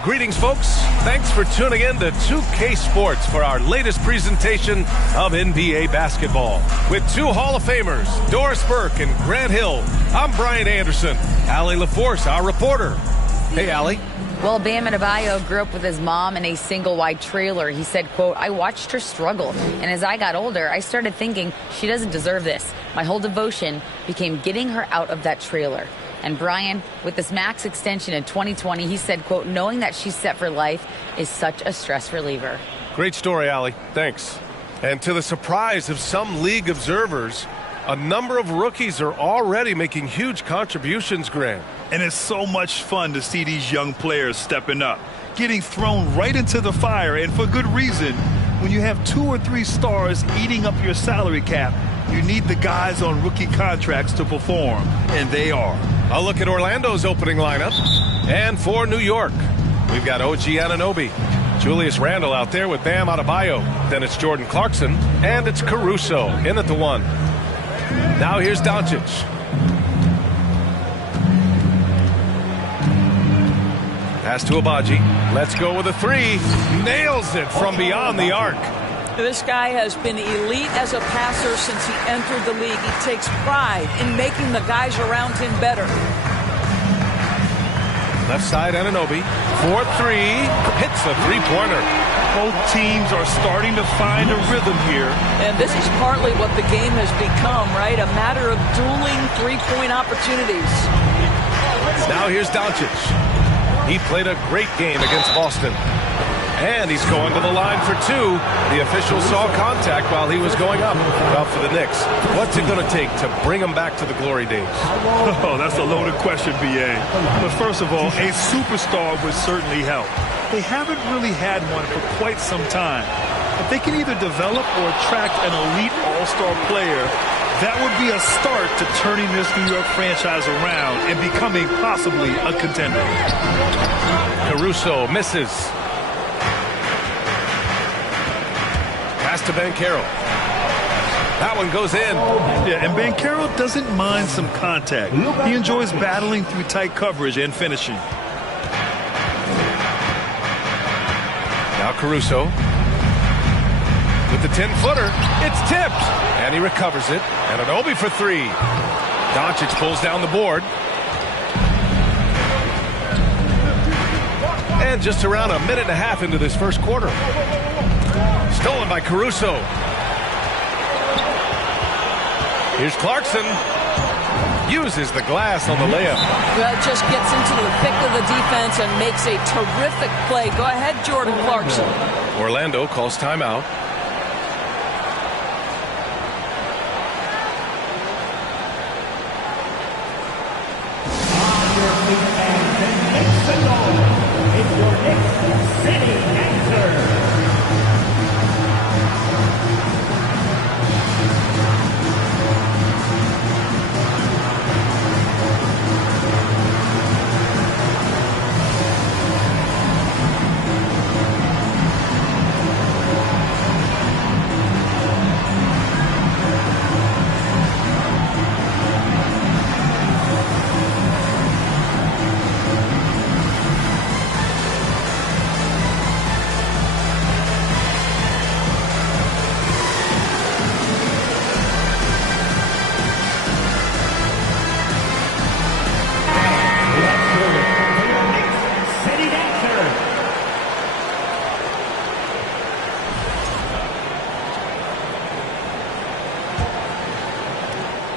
Greetings, folks. Thanks for tuning in to 2K Sports for our latest presentation of NBA basketball. With two Hall of Famers, Doris Burke and Grant Hill, I'm Brian Anderson. Allie LaForce, our reporter. Hey, Allie. Well, Bam Adebayo grew up with his mom in a single-wide trailer. He said, quote, I watched her struggle, and as I got older, I started thinking she doesn't deserve this. My whole devotion became getting her out of that trailer. And Brian, with this max extension in 2020, he said, quote, knowing that she's set for life is such a stress reliever. Great story, Allie. Thanks. And to the surprise of some league observers, a number of rookies are already making huge contributions, Grant. And it's so much fun to see these young players stepping up, getting thrown right into the fire, and for good reason. When you have 2 or 3 stars eating up your salary cap, you need the guys on rookie contracts to perform, and they are. I'll look at Orlando's opening lineup. And for New York, we've got OG Anunoby, Julius Randle out there with Bam Adebayo. Then it's Jordan Clarkson, and it's Caruso in at the 1. Now here's Doncic. Pass to Abaji. Let's go with a 3. Nails it from beyond the arc. This guy has been elite as a passer since he entered the league. He takes pride in making the guys around him better. Left side, Anunoby. 4-3. Hits the three-pointer. Both teams are starting to find a rhythm here. And this is partly what the game has become, right? A matter of dueling three-point opportunities. Now here's Doncic. He played a great game against Boston. And he's going to the line for 2. The official saw contact while he was going up. Well, for the Knicks, what's it going to take to bring them back to the glory days? Oh, that's a loaded question, B.A. But first of all, a superstar would certainly help. They haven't really had one for quite some time. If they can either develop or attract an elite all-star player, that would be a start to turning this New York franchise around and becoming possibly a contender. Caruso misses. Pass to Banchero. That one goes in. Yeah, and Banchero doesn't mind some contact. He enjoys battling through tight coverage and finishing. Now Caruso. With the 10-footer, it's tipped. And he recovers it. And Anunoby for 3. Doncic pulls down the board. And just around a minute and a half into this first quarter. Stolen by Caruso. Here's Clarkson. Uses the glass on the layup. Well, just gets into the thick of the defense and makes a terrific play. Go ahead, Jordan Clarkson. Orlando calls timeout.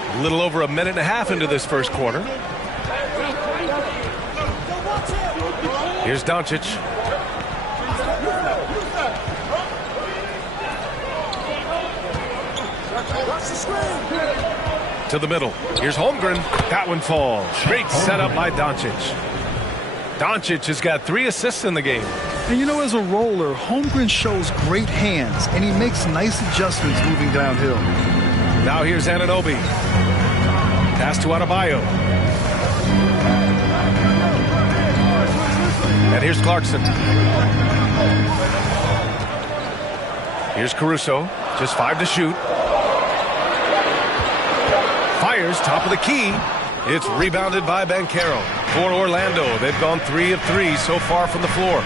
A little over a minute and a half into this first quarter. Here's Doncic. To the middle. Here's Holmgren. That one falls. Great setup by Doncic. Doncic has got 3 assists in the game. And you know, as a roller, Holmgren shows great hands, and he makes nice adjustments moving downhill. Now here's Anunoby. Pass to Adebayo. And here's Clarkson. Here's Caruso. Just 5 to shoot. Fires top of the key. It's rebounded by Banchero. For Orlando, they've gone 3 of 3 so far from the floor.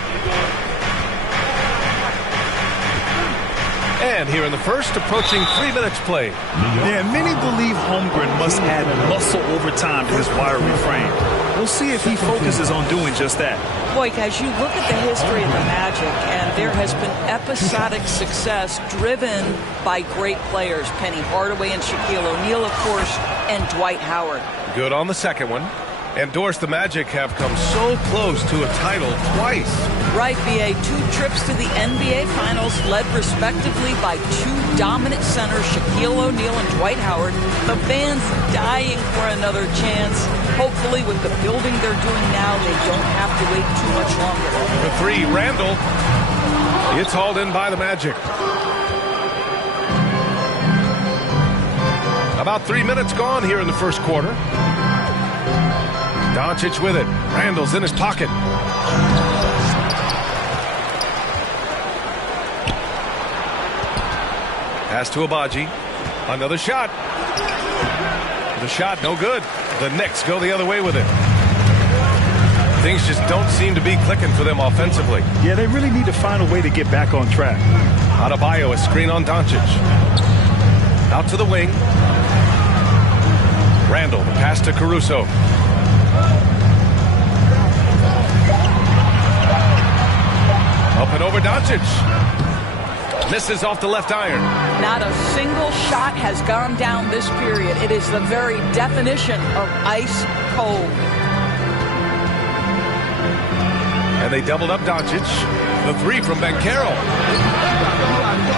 And here in the first, approaching 3 minutes played. Yeah, many believe Holmgren must add muscle over time to his wiry frame. We'll see if he focuses on doing just that. Boy, guys, you look at the history of the Magic, and there has been episodic success driven by great players. Penny Hardaway and Shaquille O'Neal, of course, and Dwight Howard. Good on the second one. And Doris, the Magic have come so close to a title twice. Right, B.A. 2 trips to the NBA Finals, led respectively by 2 dominant centers, Shaquille O'Neal and Dwight Howard. The fans dying for another chance. Hopefully, with the building they're doing now, they don't have to wait too much longer. The 3, Randall. It's hauled in by the Magic. About 3 minutes gone here in the first quarter. Doncic with it. Randall's in his pocket. Pass to Abaji. Another shot. The shot no good. The Knicks go the other way with it. Things just don't seem to be clicking for them offensively. Yeah, they really need to find a way to get back on track. Adebayo, a screen on Doncic. Out to the wing. Randall, the pass to Caruso. Up and over Doncic. Misses off the left iron. Not a single shot has gone down this period. It is the very definition of ice cold. And they doubled up Doncic. The 3 from Banchero.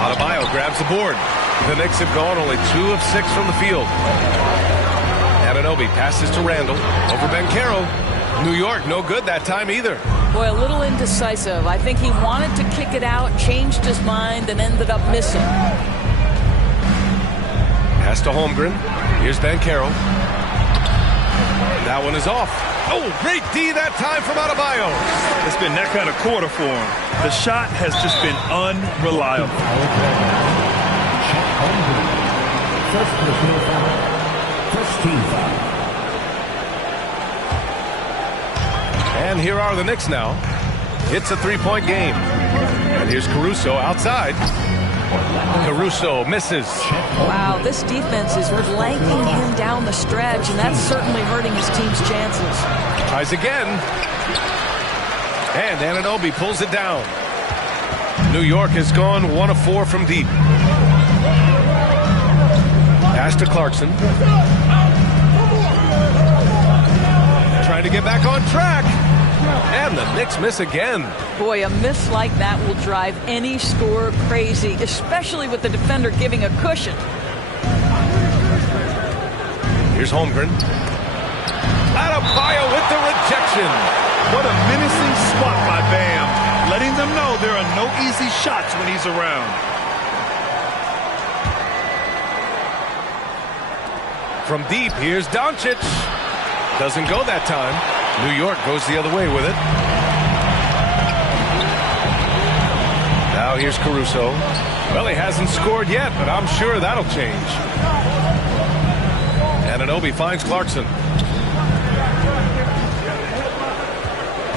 Adebayo grabs the board. The Knicks have gone only 2 of 6 from the field. Anunoby passes to Randall. Over Banchero. New York, no good that time either. Boy, a little indecisive. I think he wanted to kick it out, changed his mind, and ended up missing. Pass to Holmgren. Here's Banchero. That one is off. Oh, great D that time from Adebayo. It's been that kind of quarter for him. The shot has just been unreliable. First team foul. And here are the Knicks now. It's a 3-point game. And here's Caruso outside. Caruso misses. Wow, this defense is blanking him down the stretch, and that's certainly hurting his team's chances. Tries again. And Anunoby pulls it down. New York has gone 1 of 4 from deep. Pass to Clarkson. Trying to get back on track. And the Knicks miss again. Boy, a miss like that will drive any scorer crazy, especially with the defender giving a cushion. Here's Holmgren. Adebayo with the rejection. What a menacing swat by Bam, letting them know there are no easy shots when he's around. From deep, here's Doncic. Doesn't go that time. New York goes the other way with it. Now here's Caruso. Well, he hasn't scored yet, but I'm sure that'll change. Anunoby finds Clarkson.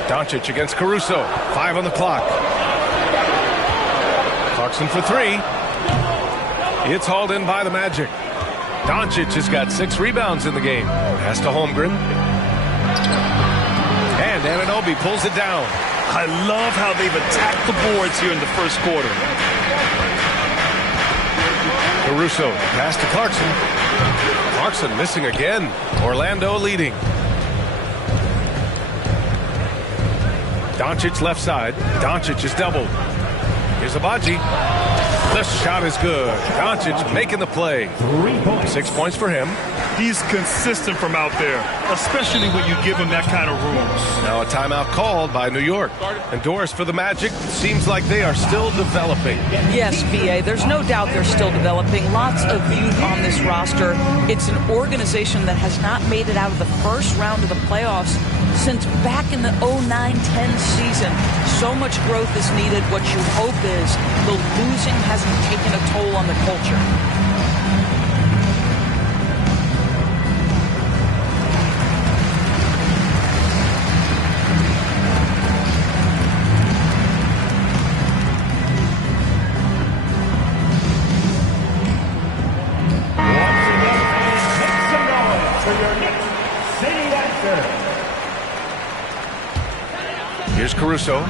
Doncic against Caruso. 5 on the clock. Clarkson for 3. It's hauled in by the Magic. Doncic has got 6 rebounds in the game. Pass to Holmgren. And Anunoby pulls it down. I love how they've attacked the boards here in the first quarter. Caruso, pass to Clarkson. Clarkson missing again. Orlando leading. Doncic left side. Doncic is doubled. Here's Abaji. The shot is good. Doncic making the play. 6 points for him. He's consistent from out there, especially when you give him that kind of room. Now a timeout called by New York. And Doris, for the Magic, seems like they are still developing. Yes, B.A., there's no doubt they're still developing. Lots of youth on this roster. It's an organization that has not made it out of the first round of the playoffs since back in the 09-10 season. So much growth is needed. What you hope is the losing hasn't taken a toll on the culture. Here's Caruso.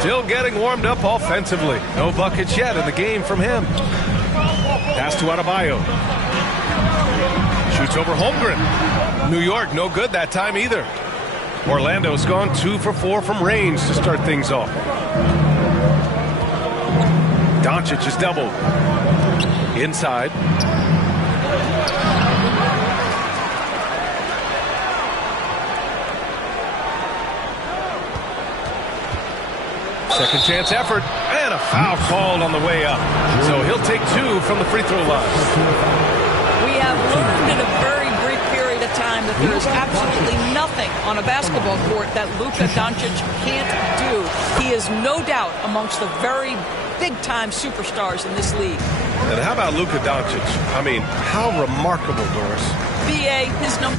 Still getting warmed up offensively. No buckets yet in the game from him. Pass to Adebayo. Shoots over Holmgren. New York, no good that time either. Orlando's gone 2 for 4 from range to start things off. Doncic is doubled. Inside. Second chance effort, and a foul called on the way up. So he'll take 2 from the free throw line. We have learned in a very brief period of time that there is absolutely nothing on a basketball court that Luka Doncic can't do. He is no doubt amongst the very big-time superstars in this league. And how about Luka Doncic? I mean, how remarkable, Doris. BA, his number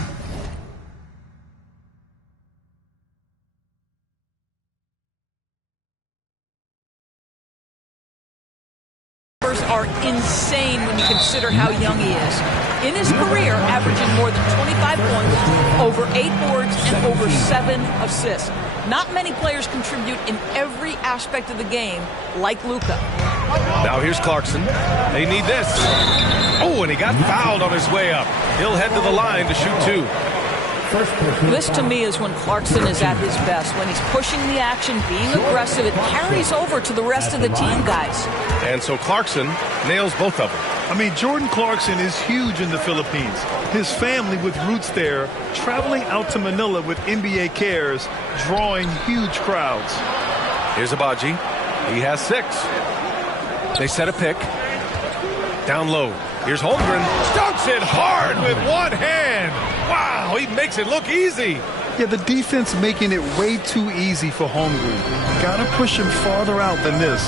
are insane when you consider how young he is. In his career, averaging more than 25 points, over 8 boards, and over 7 assists. Not many players contribute in every aspect of the game like Luka. Now here's Clarkson. They need this. Oh, and he got fouled on his way up. He'll head to the line to shoot 2. This, to me, is when Clarkson is at his best. When he's pushing the action, being aggressive, it carries over to the rest of the team, guys. And so Clarkson nails both of them. I mean, Jordan Clarkson is huge in the Philippines. His family with roots there, traveling out to Manila with NBA cares, drawing huge crowds. Here's Abaji. He has 6. They set a pick. Down low. Here's Holmgren. Dunks it hard with one hand. Wow, he makes it look easy. Yeah, the defense making it way too easy for Holmgren. Gotta push him farther out than this.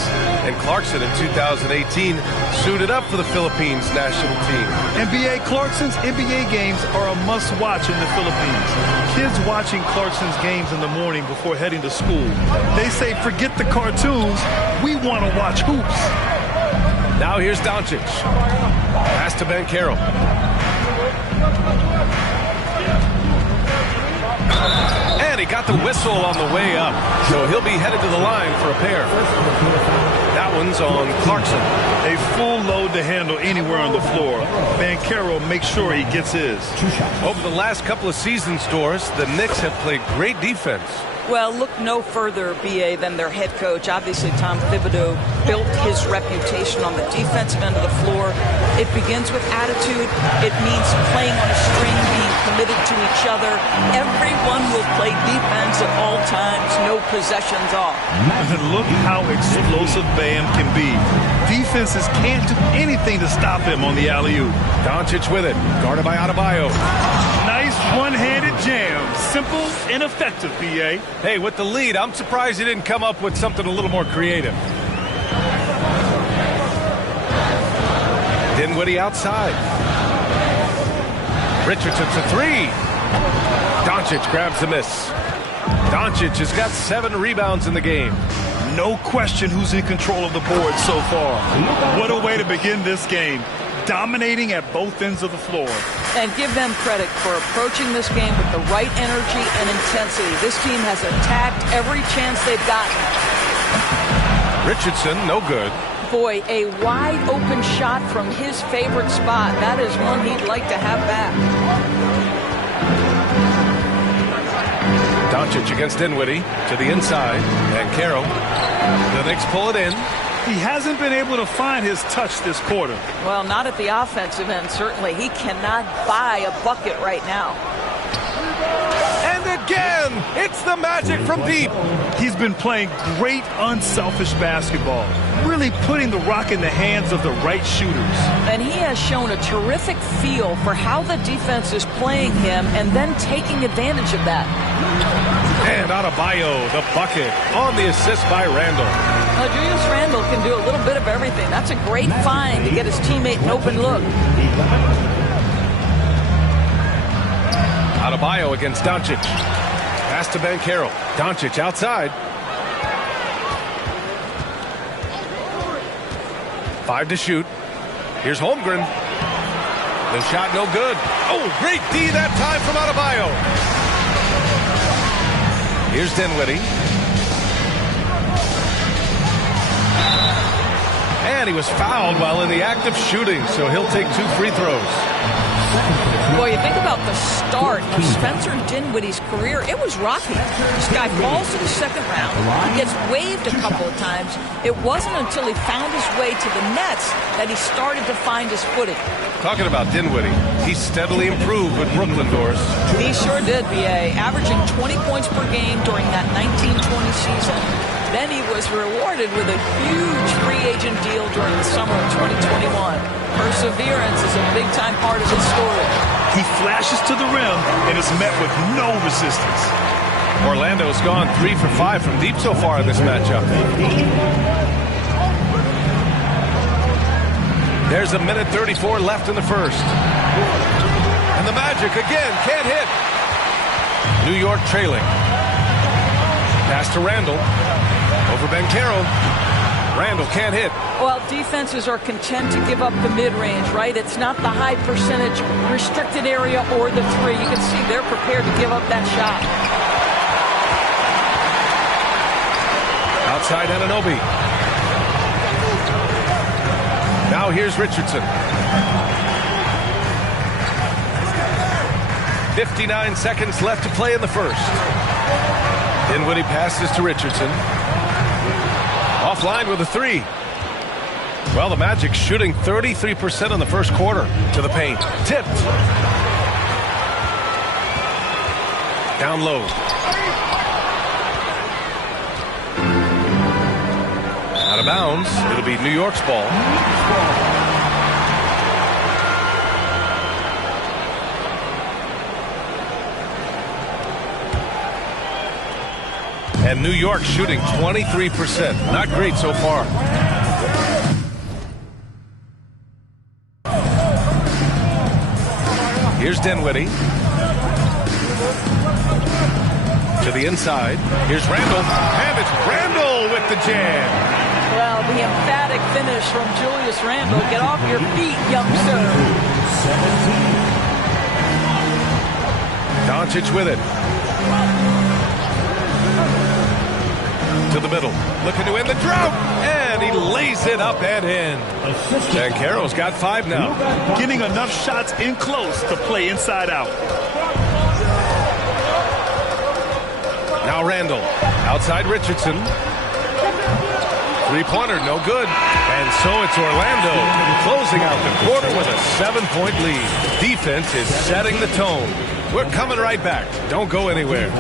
And Clarkson in 2018 suited up for the Philippines national team. NBA Clarkson's NBA games are a must-watch in the Philippines. Kids watching Clarkson's games in the morning before heading to school. They say, forget the cartoons, we want to watch hoops. Now here's Doncic. Pass to Banchero. And he got the whistle on the way up. So he'll be headed to the line for a pair. That one's on Clarkson. A full load to handle anywhere on the floor. Banchero makes sure he gets his. Over the last couple of seasons, Doris, the Knicks have played great defense. Well, look no further, BA, than their head coach. Obviously, Tom Thibodeau built his reputation on the defensive end of the floor. It begins with attitude. It means playing on a string, being committed to each other. Everyone will play defense at all times, no possessions off. And look how explosive Bam can be. Defenses can't do anything to stop him on the alley-oop. Doncic with it, guarded by Adebayo. Nice one-handed jam. Simple and effective, BA. Hey, with the lead, I'm surprised he didn't come up with something a little more creative. Dinwiddie outside. Richardson for 3. Doncic grabs the miss. Doncic has got 7 rebounds in the game. No question who's in control of the board so far. What a way to begin this game. Dominating at both ends of the floor. And give them credit for approaching this game with the right energy and intensity. This team has attacked every chance they've gotten. Richardson, no good. Boy, a wide open shot from his favorite spot. That is one he'd like to have back. Doncic against Dinwiddie to the inside. And Carroll. The Knicks pull it in. He hasn't been able to find his touch this quarter. Well, not at the offensive end, certainly. He cannot buy a bucket right now. And again, it's the magic from deep. He's been playing great, unselfish basketball, really putting the rock in the hands of the right shooters. And he has shown a terrific feel for how the defense is playing him and then taking advantage of that. And Adebayo, the bucket, on the assist by Randall. Julius Randall can do a little bit of everything. That's a great find to get his teammate an open look. Adebayo against Doncic. Pass to Banchero. Doncic outside. 5 to shoot. Here's Holmgren. The shot no good. Oh, great D that time from Adebayo. Here's Dinwiddie. And he was fouled while in the act of shooting, so he'll take 2 free throws. Well, you think about the start of Spencer Dinwiddie's career, it was rocky. This guy falls to the second round. He gets waived a couple of times. It wasn't until he found his way to the Nets that he started to find his footing. Talking about Dinwiddie, he steadily improved with Brooklyn, Doris. He sure did, B.A., averaging 20 points per game during that 19-20 season. Then he was rewarded with a huge free agent deal during the summer of 2021. Perseverance is a big-time part of his story. He flashes to the rim and is met with no resistance. Orlando's gone 3 for 5 from deep so far in this matchup. There's 1:34 left in the first. And the Magic again can't hit. New York trailing. Pass to Randall. Over Banchero. Randall can't hit. Well, defenses are content to give up the mid-range, right? It's not the high percentage restricted area or the three. You can see they're prepared to give up that shot. Outside Anunoby. Now here's Richardson. 59 seconds left to play in the first. Dinwiddie passes to Richardson. Offline with a 3. Well, the Magic shooting 33% in the first quarter to the paint. Tipped. Down low. Out of bounds. It'll be New York's ball. And New York shooting 23%. Not great so far. Here's Dinwiddie. To the inside. Here's Randall. And it's Randall with the jam. Well, the emphatic finish from Julius Randall. Get off your feet, youngster. Doncic with it. To the middle. Looking to end the drought. And he lays it up and in. And Carroll's got 5 now. Getting enough shots in close to play inside out. Now Randall. Outside Richardson. 3-pointer, no good. And so it's Orlando closing out the quarter with a 7-point lead. Defense is setting the tone. We're coming right back. Don't go anywhere.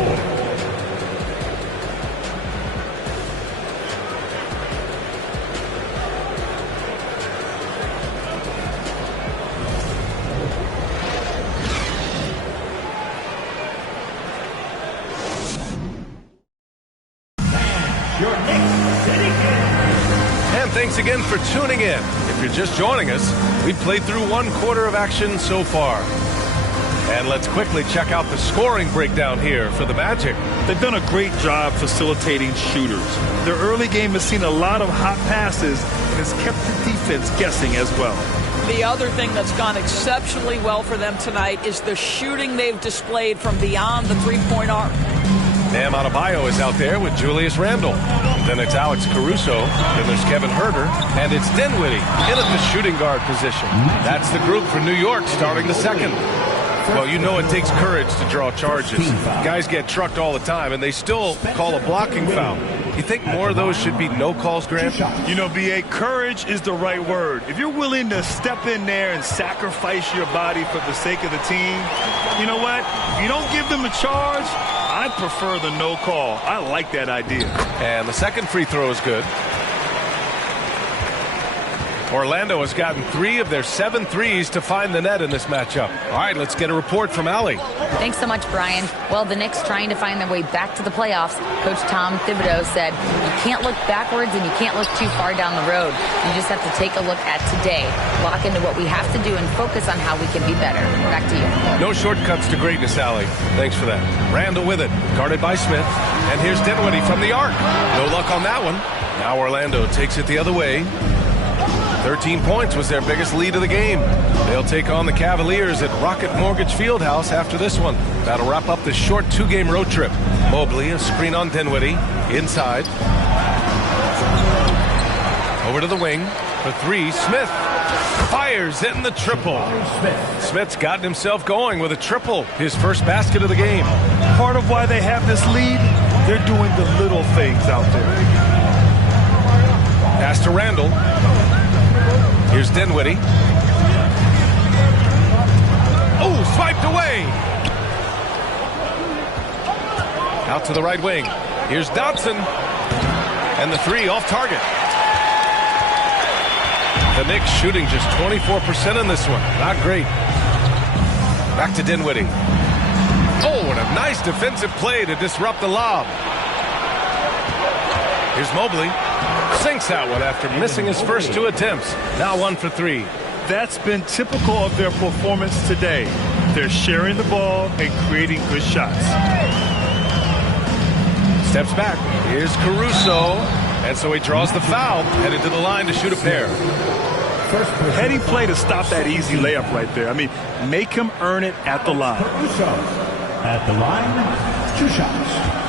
Thanks again for tuning in. If you're just joining us, we've played through 1 quarter of action so far. And let's quickly check out the scoring breakdown here for the Magic. They've done a great job facilitating shooters. Their early game has seen a lot of hot passes and has kept the defense guessing as well. The other thing that's gone exceptionally well for them tonight is the shooting they've displayed from beyond the three-point arc. Bam Adebayo is out there with Julius Randle. Then it's Alex Caruso. Then there's Kevin Huerter. And it's Dinwiddie in at the shooting guard position. That's the group for New York starting the second. Well, you know it takes courage to draw charges. Guys get trucked all the time, and they still call a blocking foul. You think more of those should be no calls, Grant? You know, B.A., courage is the right word. If you're willing to step in there and sacrifice your body for the sake of the team, you know what? If you don't give them a charge, I prefer the no call. I like that idea. And the second free throw is good. Orlando has gotten 3 of their 7 threes to find the net in this matchup. All right, let's get a report from Allie. Thanks so much, Brian. Well, the Knicks trying to find their way back to the playoffs. Coach Tom Thibodeau said, you can't look backwards and you can't look too far down the road. You just have to take a look at today, lock into what we have to do, and focus on how we can be better. Back to you. No shortcuts to greatness, Allie. Thanks for that. Randall with it, guarded by Smith. And here's Dinwiddie from the arc. No luck on that one. Now Orlando takes it the other way. 13 points was their biggest lead of the game. They'll take on the Cavaliers at Rocket Mortgage Fieldhouse after this one. That'll wrap up this short 2-game road trip. Mobley, a screen on Dinwiddie. Inside. Over to the wing for three. Smith fires in the triple. Smith's gotten himself going with a triple, his first basket of the game. Part of why they have this lead, they're doing the little things out there. Pass to Randall. Here's Dinwiddie. Oh, swiped away. Out to the right wing. Here's Dotson. And the three off target. The Knicks shooting just 24% in this one. Not great. Back to Dinwiddie. Oh, and a nice defensive play to disrupt the lob. Here's Mobley. Sinks that one after missing his first two attempts. Now 1 for 3. That's been typical of their performance today. They're sharing the ball and creating good shots. Steps back. Here's Caruso. And so he draws the foul. Headed to the line to shoot a pair. Heady play to stop that easy layup right there. I mean, make him earn it at the line. At the line, 2 shots.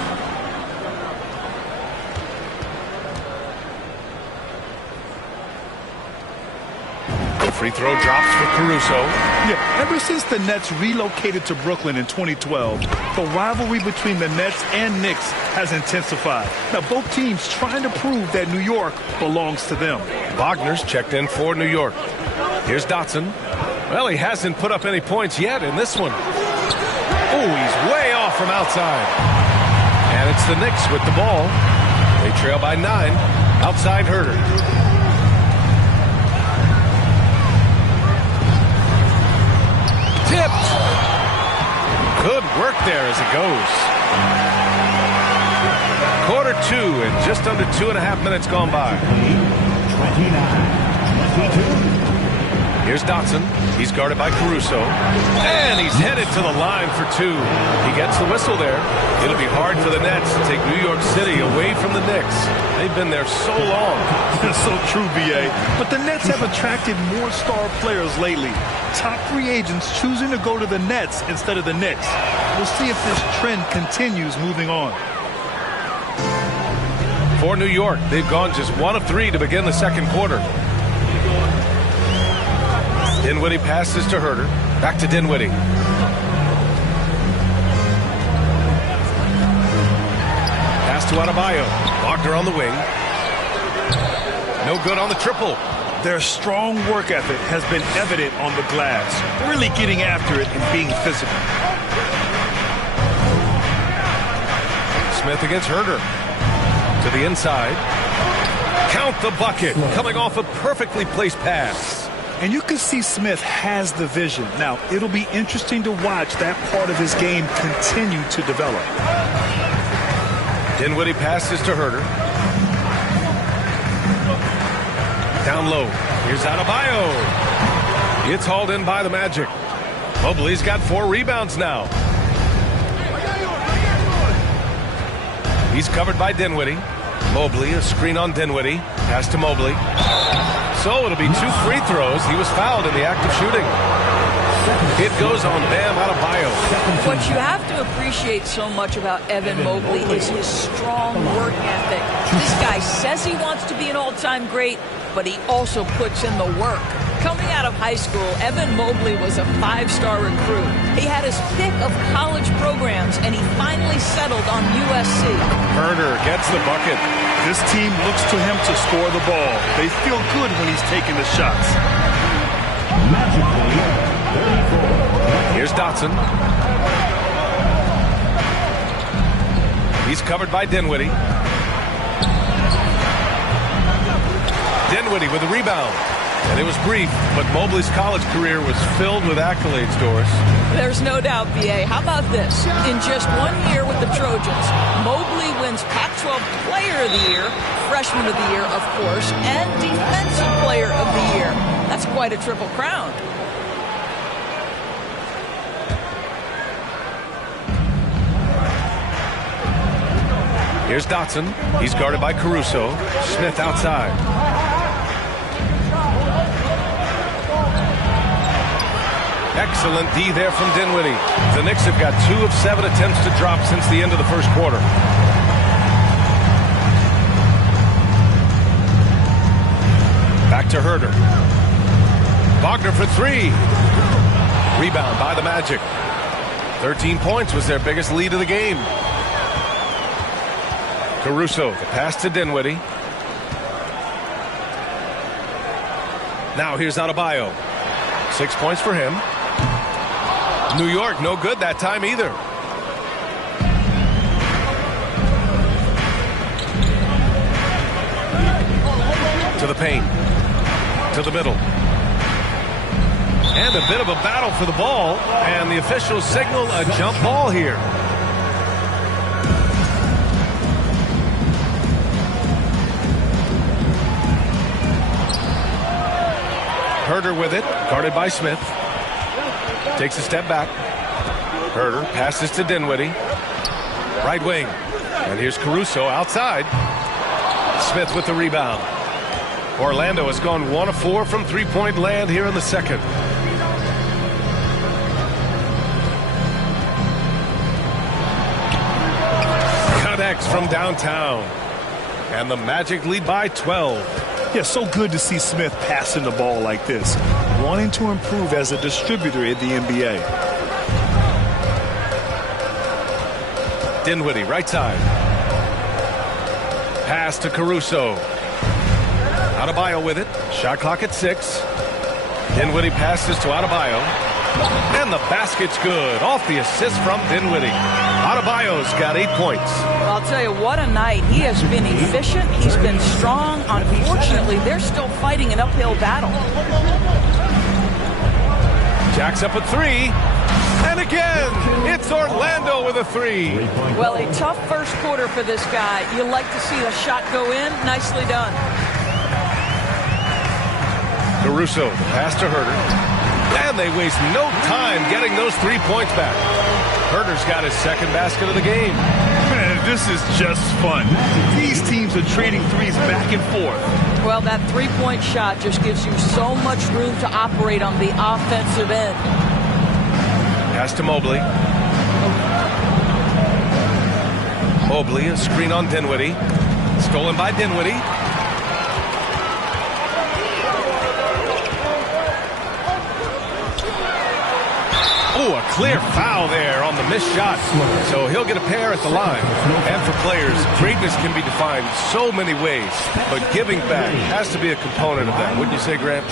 Free throw drops for Caruso. Yeah, ever since the Nets relocated to Brooklyn in 2012, the rivalry between the Nets and Knicks has intensified. Now, both teams trying to prove that New York belongs to them. Wagner's checked in for New York. Here's Dotson. Well, he hasn't put up any points yet in this one. Oh, he's way off from outside. And it's the Knicks with the ball. They trail by 9. Outside Herter. Tipped. Good work there as it goes. Quarter 2 and just under 2.5 minutes gone by. 29-22. Here's Dotson. He's guarded by Caruso. And he's headed to the line for 2. He gets the whistle there. It'll be hard for the Nets to take New York City away from the Knicks. They've been there so long. That's so true, B.A. But the Nets have attracted more star players lately. Top free agents choosing to go to the Nets instead of the Knicks. We'll see if this trend continues moving on. For New York, they've gone just 1 of 3 to begin the second quarter. Dinwiddie passes to Herter. Back to Dinwiddie. Pass to Adebayo. Wagner on the wing. No good on the triple. Their strong work ethic has been evident on the glass. Really getting after it and being physical. Smith against Herter. To the inside. Count the bucket. Coming off a perfectly placed pass. And you can see Smith has the vision. Now, it'll be interesting to watch that part of his game continue to develop. Dinwiddie passes to Herter. Down low. Here's Adebayo. It's hauled in by the Magic. Mobley's got 4 rebounds now. He's covered by Dinwiddie. Mobley, a screen on Dinwiddie. Pass to Mobley. So it'll be 2 free throws. He was fouled in the act of shooting. It goes on Bam Adebayo. What you have to appreciate so much about Evan Mobley is his strong work ethic. This guy says he wants to be an all-time great, but he also puts in the work. Coming out of high school, Evan Mobley was a 5-star recruit. He had his pick of college programs, and he finally settled on USC. Herter gets the bucket. This team looks to him to score the ball. They feel good when he's taking the shots. Here's Dotson. He's covered by Dinwiddie. Dinwiddie with the rebound. And it was brief, but Mobley's college career was filled with accolades, Doris. There's no doubt, B.A. How about this? In just 1 year with the Trojans, Mobley wins Pac-12 Player of the Year, Freshman of the Year, of course, and Defensive Player of the Year. That's quite a triple crown. Here's Dotson. He's guarded by Caruso. Smith outside. Excellent D there from Dinwiddie. The Knicks have got 2 of 7 attempts to drop since the end of the first quarter. Herder. Wagner for three. Rebound by the Magic. 13 points was their biggest lead of the game. Caruso, the pass to Dinwiddie. Now here's Adebayo. 6 points for him. New York, no good that time either. To the paint. To the middle. And a bit of a battle for the ball. And the officials signal a jump ball here. Herder with it, guarded by Smith. Takes a step back. Herder passes to Dinwiddie. Right wing. And here's Caruso outside. Smith with the rebound. Orlando has gone 1 of 4 from three-point land here in the second. Connects from downtown. And the Magic lead by 12. Yeah, so good to see Smith passing the ball like this, wanting to improve as a distributor in the NBA. Dinwiddie, right side. Pass to Caruso. Adebayo with it. Shot clock at 6. Dinwiddie passes to Adebayo. And the basket's good. Off the assist from Dinwiddie. Adebayo's got 8 points. I'll tell you, what a night. He has been efficient. He's been strong. Unfortunately, they're still fighting an uphill battle. Jacks up a 3. And again, it's Orlando with a 3. Well, a tough first quarter for this guy. You like to see the shot go in. Nicely done. Caruso, the pass to Herder. And they waste no time getting those 3 points back. Herder's got his second basket of the game. Man, this is just fun. These teams are trading threes back and forth. Well, that three-point shot just gives you so much room to operate on the offensive end. Pass to Mobley. Mobley, a screen on Dinwiddie. Stolen by Dinwiddie. Oh, a clear foul there on the missed shot. So he'll get a pair at the line. And for players, greatness can be defined so many ways. But giving back has to be a component of that. Wouldn't you say, Grant?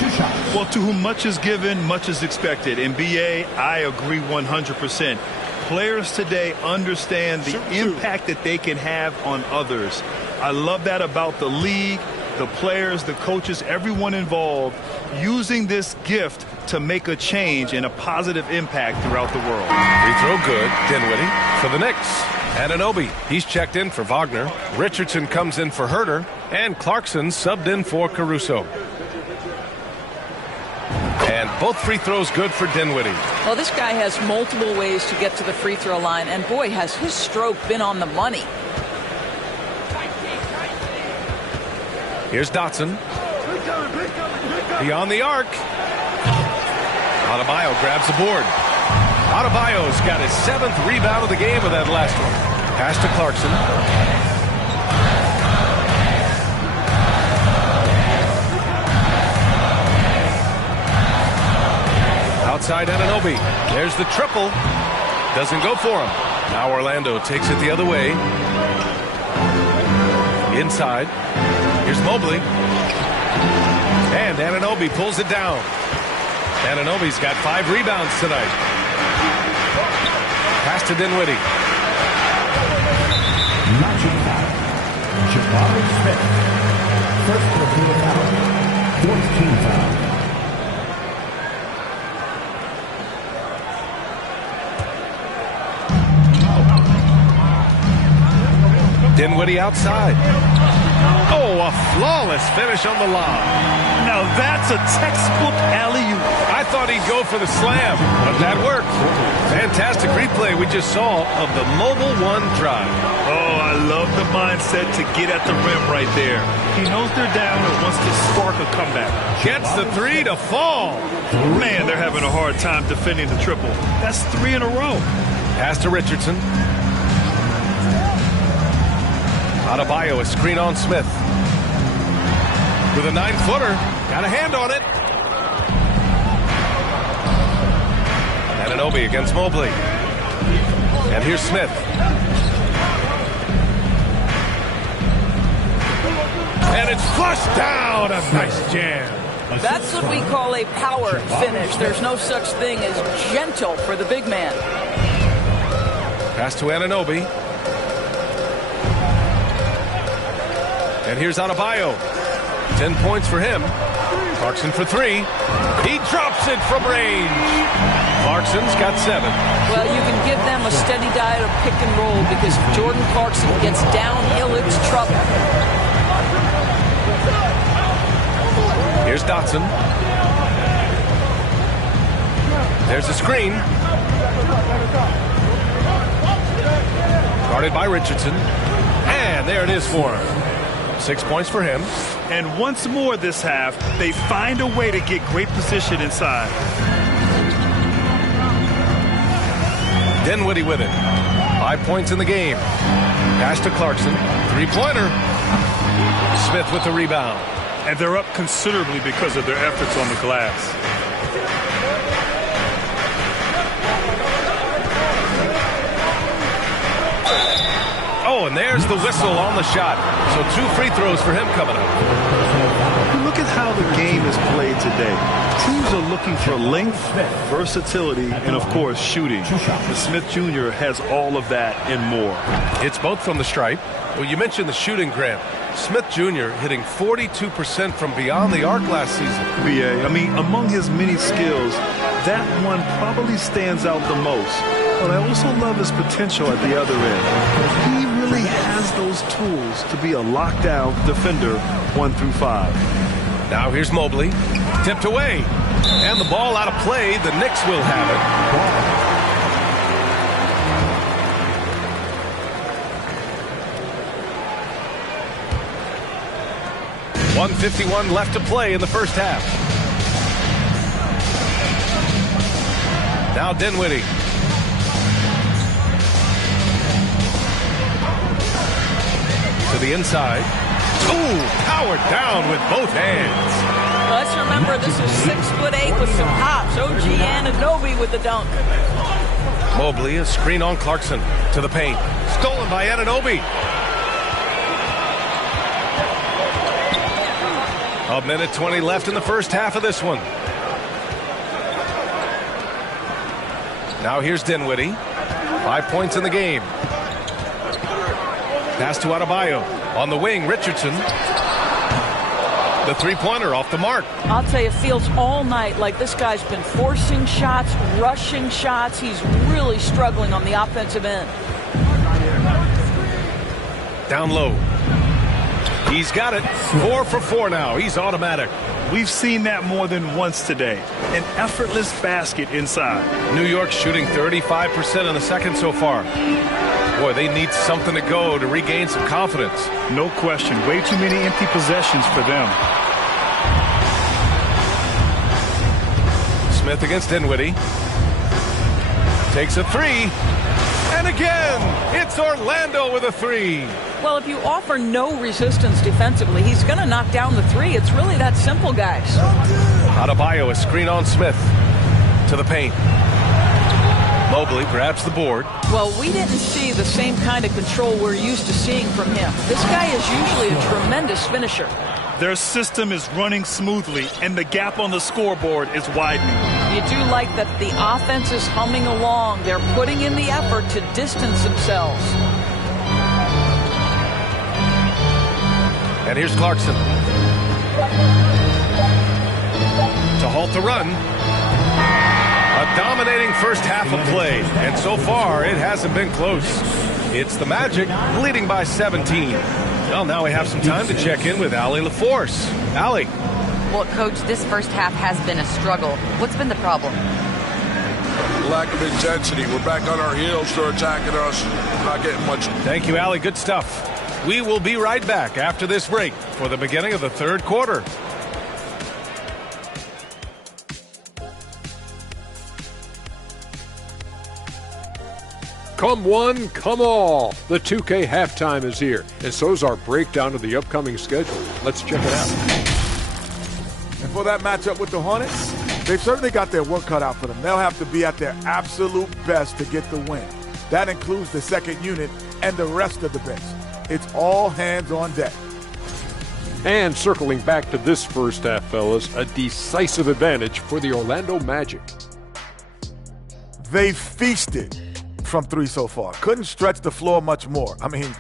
Well, to whom much is given, much is expected. In BA, I agree 100%. Players today understand the impact that they can have on others. I love that about the league, the players, the coaches, everyone involved, using this gift to make a change and a positive impact throughout the world. Free throw good. Dinwiddie for the Knicks. Anunoby, he's checked in for Wagner. Richardson comes in for Herder. And Clarkson subbed in for Caruso. And both free throws good for Dinwiddie. Well, this guy has multiple ways to get to the free throw line. And boy, has his stroke been on the money. Here's Dotson. Beyond the arc. Adebayo grabs the board. Adebayo's got his 7th rebound of the game with that last one. Pass to Clarkson. Outside Anunoby. There's the triple. Doesn't go for him. Now Orlando takes it the other way. Inside. Here's Mobley. And Anunoby pulls it down. Anunoby's got 5 rebounds tonight. Pass to Dinwiddie. Matching foul. Jabari Smith. First personal foul. 14 foul. Dinwiddie outside. Oh, a flawless finish on the lob. Now that's a textbook alley-oop. I thought he'd go for the slam, but that worked. Fantastic replay we just saw of the Mobile One drive. Oh, I love the mindset to get at the rim right there. He knows they're down and wants to spark a comeback. Gets the 3 to fall. Man, they're having a hard time defending the triple. That's 3 in a row. Pass to Richardson. Adebayo, a screen on Smith. with a 9-footer. Got a hand on it. Anunoby against Mobley. And here's Smith. And it's flushed down. A nice jam. That's what we call a power finish. There's no such thing as gentle for the big man. Pass to Anunoby. And here's Adebayo. 10 points for him. Clarkson for 3. He drops it from range. Clarkson's got 7. Well, you can give them a steady diet of pick and roll because if Jordan Clarkson gets downhill, it's trouble. Here's Dotson. There's a screen. Guarded by Richardson. And there it is for him. 6 points for him. And once more this half, they find a way to get great position inside. Dinwiddie with it. 5 points in the game. Pass to Clarkson. 3-pointer. Smith with the rebound. And they're up considerably because of their efforts on the glass. Oh, and there's the whistle on the shot. So 2 free throws for him coming up. Look at how the game is played today. Teams are looking for length, versatility, and, of course, shooting. The Smith Jr. has all of that and more. It's both from the stripe. Well, you mentioned the shooting, Grant. Smith Jr. hitting 42% from beyond the arc last season. BA, I mean, among his many skills, that one probably stands out the most. But I also love his potential at the other end. He really has those tools to be a lockdown defender 1 through 5. Now here's Mobley. Tipped away. And the ball out of play. The Knicks will have it. 1:51 left to play in the first half. Now Dinwiddie. To the inside. Ooh, powered down with both hands. Let's remember this is 6'8" with some hops. OG Anunoby with the dunk. Mobley, a screen on Clarkson to the paint. Stolen by Anunoby. A minute 20 left in the first half of this one. Now here's Dinwiddie. 5 points in the game. Pass to Adebayo. On the wing, Richardson. The three-pointer off the mark. I'll tell you, it feels all night like this guy's been forcing shots, rushing shots. He's really struggling on the offensive end. Down low. He's got it. 4 for 4 now. He's automatic. We've seen that more than once today. An effortless basket inside. New York shooting 35% in the second so far. Boy, they need something to go to regain some confidence. No question. Way too many empty possessions for them. Smith against Dinwiddie. Takes a 3. And again, it's Orlando with a 3. Well, if you offer no resistance defensively, he's going to knock down the 3. It's really that simple, guys. Adebayo, a screen on Smith. To the paint. Mobley grabs the board. Well, we didn't see the same kind of control we're used to seeing from him. This guy is usually a tremendous finisher. Their system is running smoothly, and the gap on the scoreboard is widening. You do like that the offense is humming along. They're putting in the effort to distance themselves. And here's Clarkson. To halt the run. A dominating first half of play, and so far it hasn't been close. It's the Magic leading by 17. Well, now we have some time to check in with Allie LaForce. Allie. Well, Coach, this first half has been a struggle. What's been the problem? Lack of intensity. We're back on our heels. They're attacking us. Not getting much. Thank you, Allie. Good stuff. We will be right back after this break for the beginning of the third quarter. Come one, come all. The 2K halftime is here, and so's our breakdown of the upcoming schedule. Let's check it out. for that matchup with the Hornets? They've certainly got their work cut out for them. They'll have to be at their absolute best to get the win. That includes the second unit and the rest of the bench. It's all hands on deck. And circling back to this first half, fellas, a decisive advantage for the Orlando Magic. They feasted from three so far. Couldn't stretch the floor much more. I mean,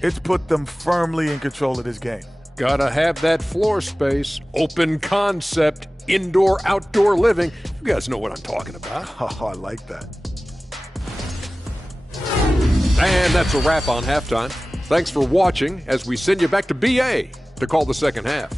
it's put them firmly in control of this game. Gotta have that floor space, open concept, indoor-outdoor living. You guys know what I'm talking about. Oh, I like that. And that's a wrap on halftime. Thanks for watching as we send you back to BA to call the second half.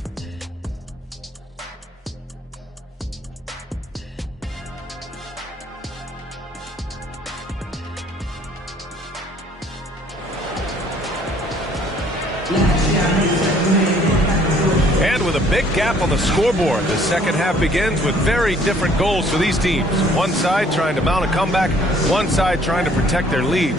And with a big gap on the scoreboard, the second half begins with very different goals for these teams. One side trying to mount a comeback, one side trying to protect their lead.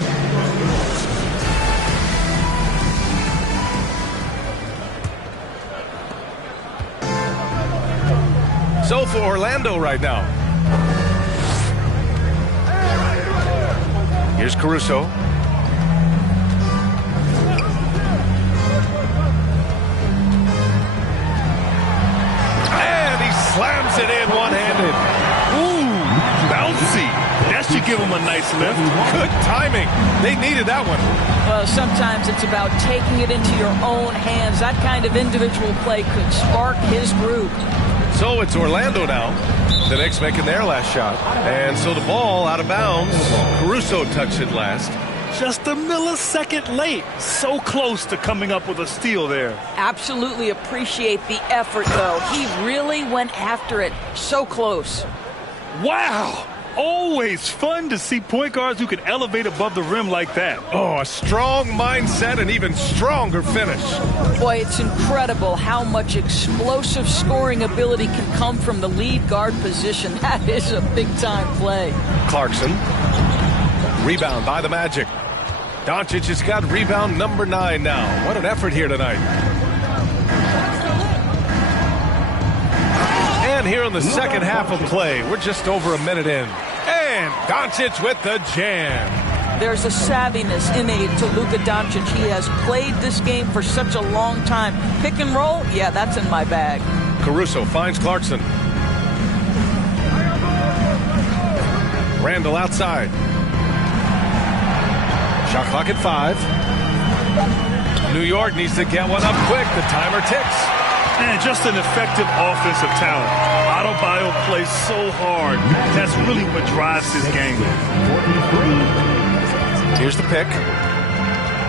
So for Orlando right now. Here's Caruso. And he slams it in one-handed. Ooh, bouncy. That should give him a nice lift. Good timing. They needed that one. Well, sometimes it's about taking it into your own hands. That kind of individual play could spark his group. So it's Orlando now. The Knicks making their last shot. And so the ball out of bounds. Caruso touched it last. Just a millisecond late. So close to coming up with a steal there. Absolutely appreciate the effort, though. He really went after it. So close. Wow. Always fun to see point guards who can elevate above the rim like that. Oh, a strong mindset and even stronger finish. Boy, it's incredible how much explosive scoring ability can come from the lead guard position. That is a big-time play. Clarkson. Rebound by the Magic. Doncic has got rebound number 9 now. What an effort here tonight. And here in the second half of play, we're just over a minute in. And Doncic with the jam. There's a savviness innate to Luka Doncic. He has played this game for such a long time. Pick and roll, yeah, that's in my bag. Caruso finds Clarkson. Randall outside. Shot clock at 5. New York needs to get one up quick. The timer ticks. And just an effective offensive talent. Adebayo plays so hard. That's really what drives his game. Here's the pick.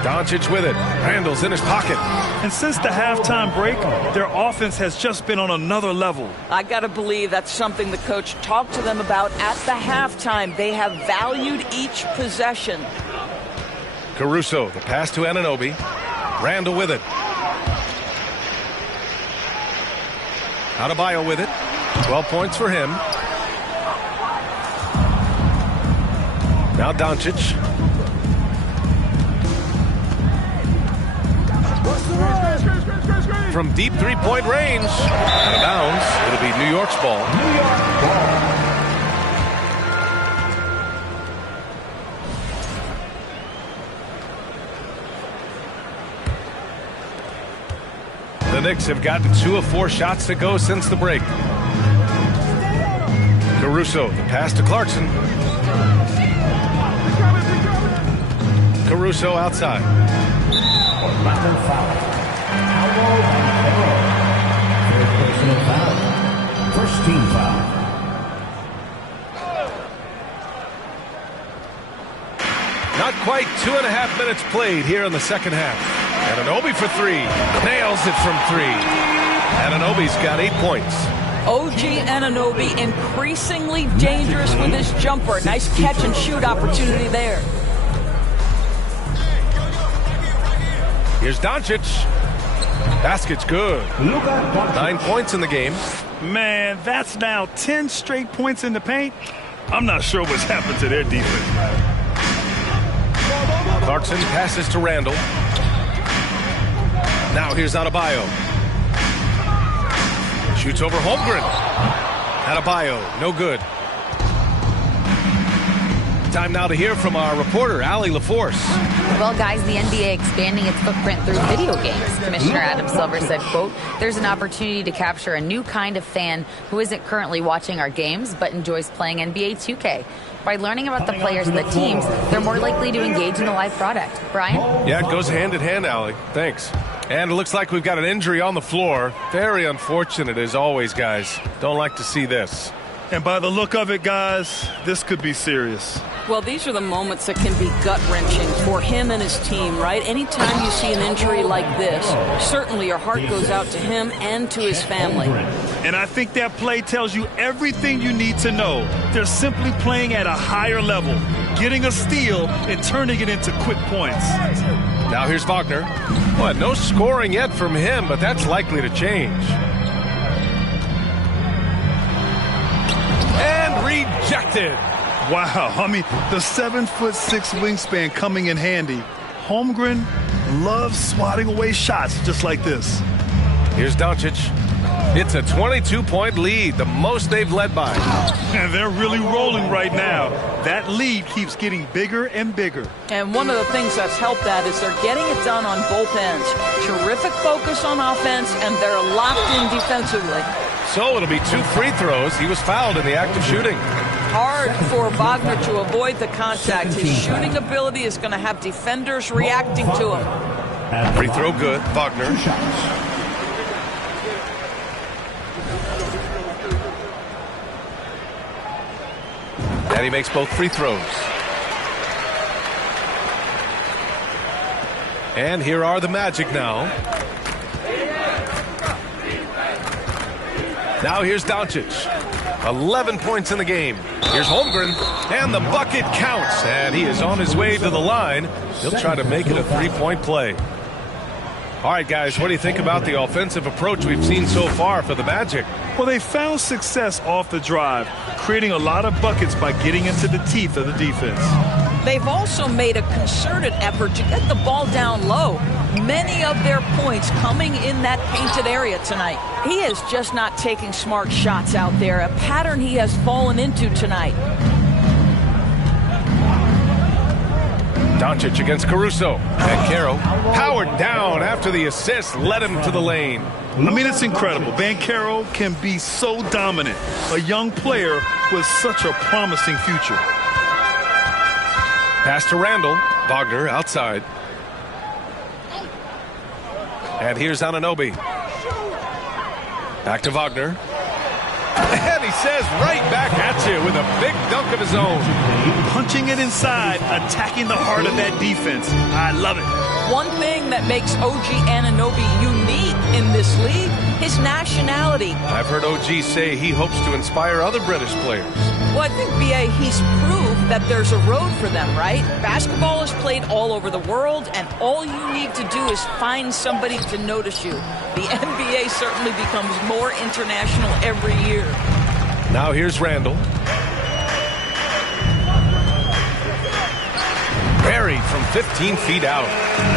Doncic with it. Randall's in his pocket. And since the halftime break, their offense has just been on another level. I got to believe that's something the coach talked to them about at the halftime. They have valued each possession. Caruso, the pass to Anunoby. Randall with it. Adebayo with it. 12 points for him. Now Doncic. From deep three-point range. Out of bounds. It'll be New York's ball. New York ball. The Knicks have gotten 2 of 4 shots to go since the break. Caruso, the pass to Clarkson. Caruso outside. Orlando foul. Third personal foul. First team foul. Not quite 2.5 minutes played here in the second half. Anunoby for 3. Nails it from 3. Anunoby's got 8 points. OG Anunoby increasingly dangerous with his jumper. Nice catch and shoot opportunity there. Here's Doncic. Basket's good. 9 points in the game. Man, that's now 10 straight points in the paint. I'm not sure what's happened to their defense. Clarkson passes to Randall. Now here's Adebayo. Shoots over Holmgren. Adebayo, no good. Time now to hear from our reporter, Allie LaForce. Well, guys, the NBA expanding its footprint through video games. Commissioner Adam Silver said, quote, there's an opportunity to capture a new kind of fan who isn't currently watching our games but enjoys playing NBA 2K. By learning about the players and the teams, they're more likely to engage in the live product. Brian? Yeah, it goes hand in hand, Allie. Thanks. And it looks like we've got an injury on the floor. Very unfortunate as always, guys. Don't like to see this. And by the look of it, guys, this could be serious. Well, these are the moments that can be gut-wrenching for him and his team, right? Anytime you see an injury like this, certainly your heart goes out to him and to his family. And I think that play tells you everything you need to know. They're simply playing at a higher level, getting a steal and turning it into quick points. Now here's Wagner. Well, no scoring yet from him, but that's likely to change. And rejected. Wow, I mean, the 7'6" wingspan coming in handy. Holmgren loves swatting away shots just like this. Here's Doncic. It's a 22-point lead, the most they've led by. And they're really rolling right now. That lead keeps getting bigger and bigger. And one of the things that's helped that is they're getting it done on both ends. Terrific focus on offense, and they're locked in defensively. So it'll be 2 free throws. He was fouled in the act of shooting. Hard for Wagner to avoid the contact. His shooting ability is going to have defenders reacting to him. Free throw good, Wagner. And he makes both free throws. And here are the Magic now. Now here's Doncic. 11 points in the game. Here's Holmgren, and the bucket counts, and he is on his way to the line. He'll try to make it a 3-point play. All right, guys, what do you think about the offensive approach we've seen so far for the Magic? Well, they found success off the drive, creating a lot of buckets by getting into the teeth of the defense. They've also made a concerted effort to get the ball down low. Many of their points coming in that painted area tonight. He is just not taking smart shots out there, a pattern he has fallen into tonight. Doncic against Caruso. And Caro powered down after the assist led him to the lane. I mean, it's incredible. Caro can be so dominant. A young player with such a promising future. Pass to Randall. Wagner outside. And here's Anunoby. Back to Wagner. And he says right back at you with a big dunk of his own. Punching it inside, attacking the heart of that defense. I love it. One thing that makes OG Anunoby unique in this league, his nationality. I've heard OG say he hopes to inspire other British players. Well, I think, B.A., he's proved that there's a road for them, right? Basketball is played all over the world, and all you need to do is find somebody to notice you. The NBA certainly becomes more international every year. Now here's Randall. Buried from 15 feet out.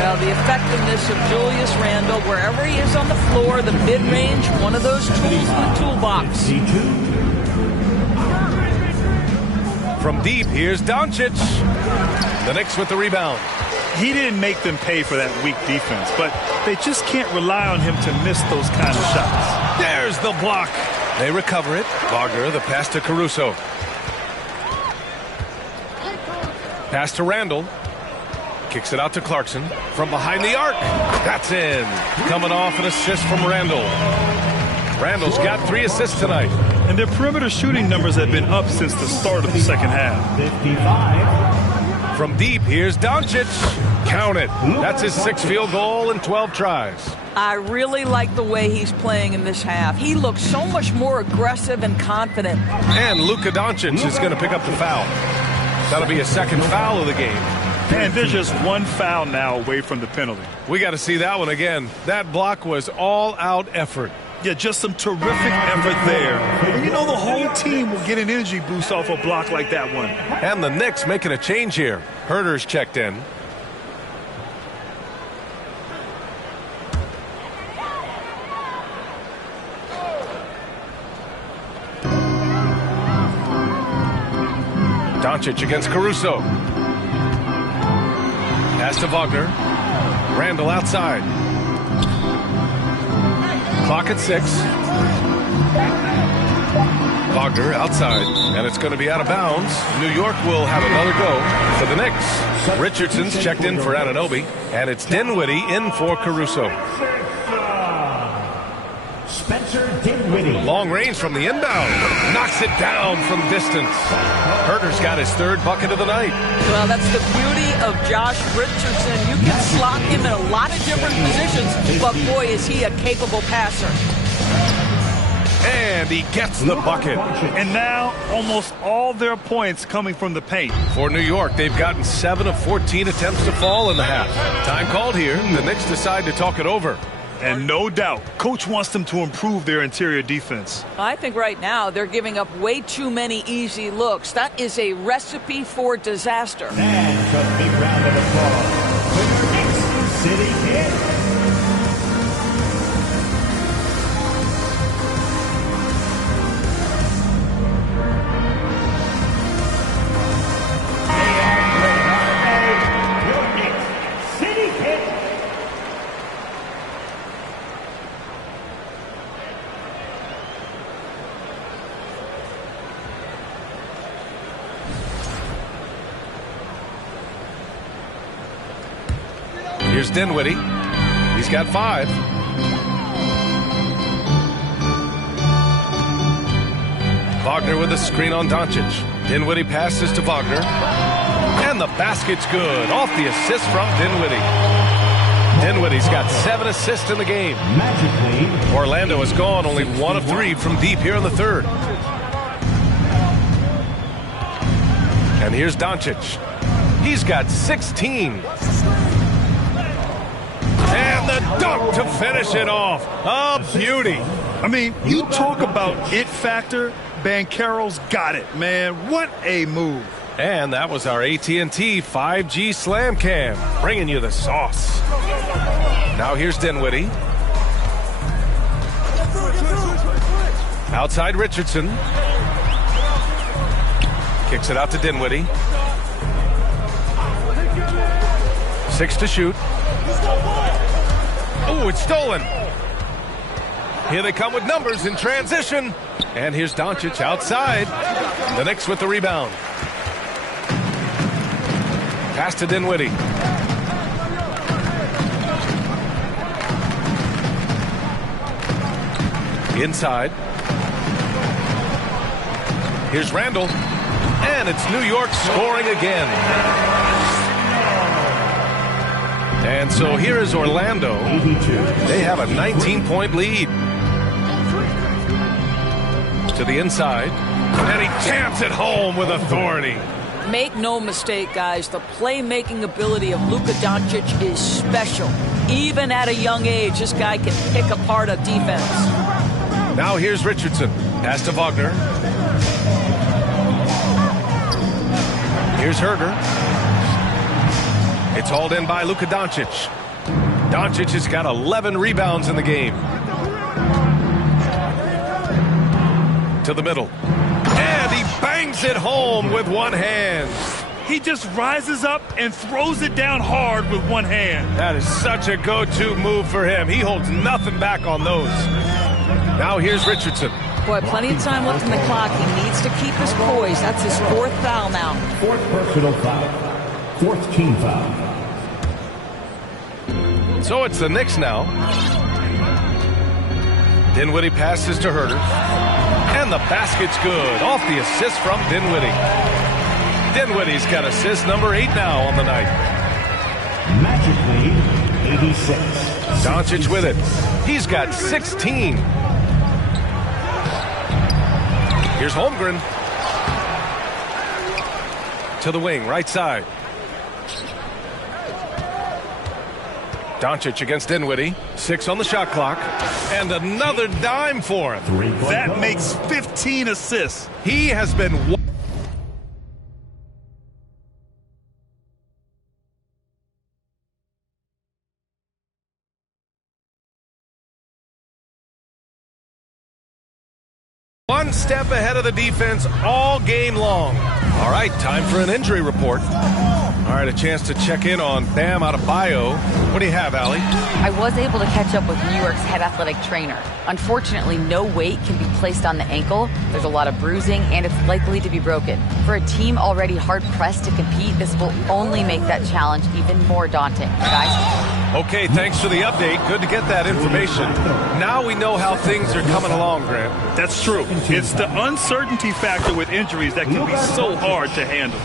Well, the effectiveness of Julius Randle, wherever he is on the floor, the mid-range, one of those tools in the toolbox. From deep, here's Doncic. The Knicks with the rebound. He didn't make them pay for that weak defense, but they just can't rely on him to miss those kind of shots. There's the block. They recover it. Wagner, the pass to Caruso. Pass to Randall. Kicks it out to Clarkson. From behind the arc. That's in. Coming off an assist from Randall. Randall's got 3 assists tonight. And their perimeter shooting numbers have been up since the start of the second half. 55. From deep, here's Doncic. Count it. That's his 6th field goal in 12 tries. I really like the way he's playing in this half. He looks so much more aggressive and confident. And Luka Doncic is going to pick up the foul. That'll be a 2nd foul of the game. And there's just 1 foul now away from the penalty. We got to see that one again. That block was all-out effort. Yeah, just some terrific effort there. And you know the whole team will get an energy boost off a block like that one. And the Knicks making a change here. Herter's checked in. Doncic against Caruso. Pass to Wagner. Randall outside. Clock at 6. Wagner outside, and it's going to be out of bounds. New York will have another go for the Knicks. Richardson's checked in for Anunoby, and it's Dinwiddie in for Caruso. Spencer Dinwiddie. Long range from the inbound. Knocks it down from distance. Herter's got his third bucket of the night. Well, that's the beauty of Josh Richardson. You can slot him in a lot of different positions, but boy, is he a capable passer. And he gets the bucket. And now almost all their points coming from the paint. For New York, they've gotten 7 of 14 attempts to fall in the half. Time called here. The Knicks decide to talk it over. And no doubt, Coach wants them to improve their interior defense. I think right now they're giving up way too many easy looks. That is a recipe for disaster. And a big round of applause for your Knicks City Kid. Here's Dinwiddie. He's got 5. Wagner with a screen on Doncic. Dinwiddie passes to Wagner. And the basket's good. Off the assist from Dinwiddie. Dinwiddie's got 7 assists in the game. Magically, Orlando has gone only 1 of 3 from deep here in the third. And here's Doncic. He's got 16. And the dunk to finish it off. A beauty. I mean, you talk about it factor. Banchero's got it, man. What a move. And that was our AT&T 5G Slam Cam, bringing you the sauce. Now here's Dinwiddie. Outside Richardson. Kicks it out to Dinwiddie. 6 to shoot. Oh, it's stolen. Here they come with numbers in transition. And here's Doncic outside. The Knicks with the rebound. Pass to Dinwiddie. Inside. Here's Randall. And it's New York scoring again. And so here is Orlando. They have a 19-point lead. To the inside. And he jams it home with authority. Make no mistake, guys, the playmaking ability of Luka Doncic is special. Even at a young age, this guy can pick apart a defense. Now here's Richardson. Pass to Wagner. Here's Herter. It's hauled in by Luka Doncic. Doncic has got 11 rebounds in the game. To the middle. And he bangs it home with one hand. He just rises up and throws it down hard with one hand. That is such a go-to move for him. He holds nothing back on those. Now here's Richardson. Boy, plenty of time left in the clock. He needs to keep his poise. That's his 4th foul now. 4th personal foul. 4th team foul. So it's the Knicks now. Dinwiddie passes to Herter. And the basket's good. Off the assist from Dinwiddie. Dinwiddie's got assist number 8 now on the night. Magically, 86. Doncic with it. He's got 16. Here's Holmgren. To the wing, right side. Doncic against Dinwiddie. 6 on the shot clock. And another dime for him. That makes 15 assists. He has been One step ahead of the defense all game long. All right, time for an injury report. All right, a chance to check in on Bam Adebayo. What do you have, Allie? I was able to catch up with New York's head athletic trainer. Unfortunately, no weight can be placed on the ankle. There's a lot of bruising, and it's likely to be broken. For a team already hard-pressed to compete, this will only make that challenge even more daunting. Guys? Okay, thanks for the update. Good to get that information. Now we know how things are coming along, Grant. That's true. It's the uncertainty factor with injuries that can be so hard to handle.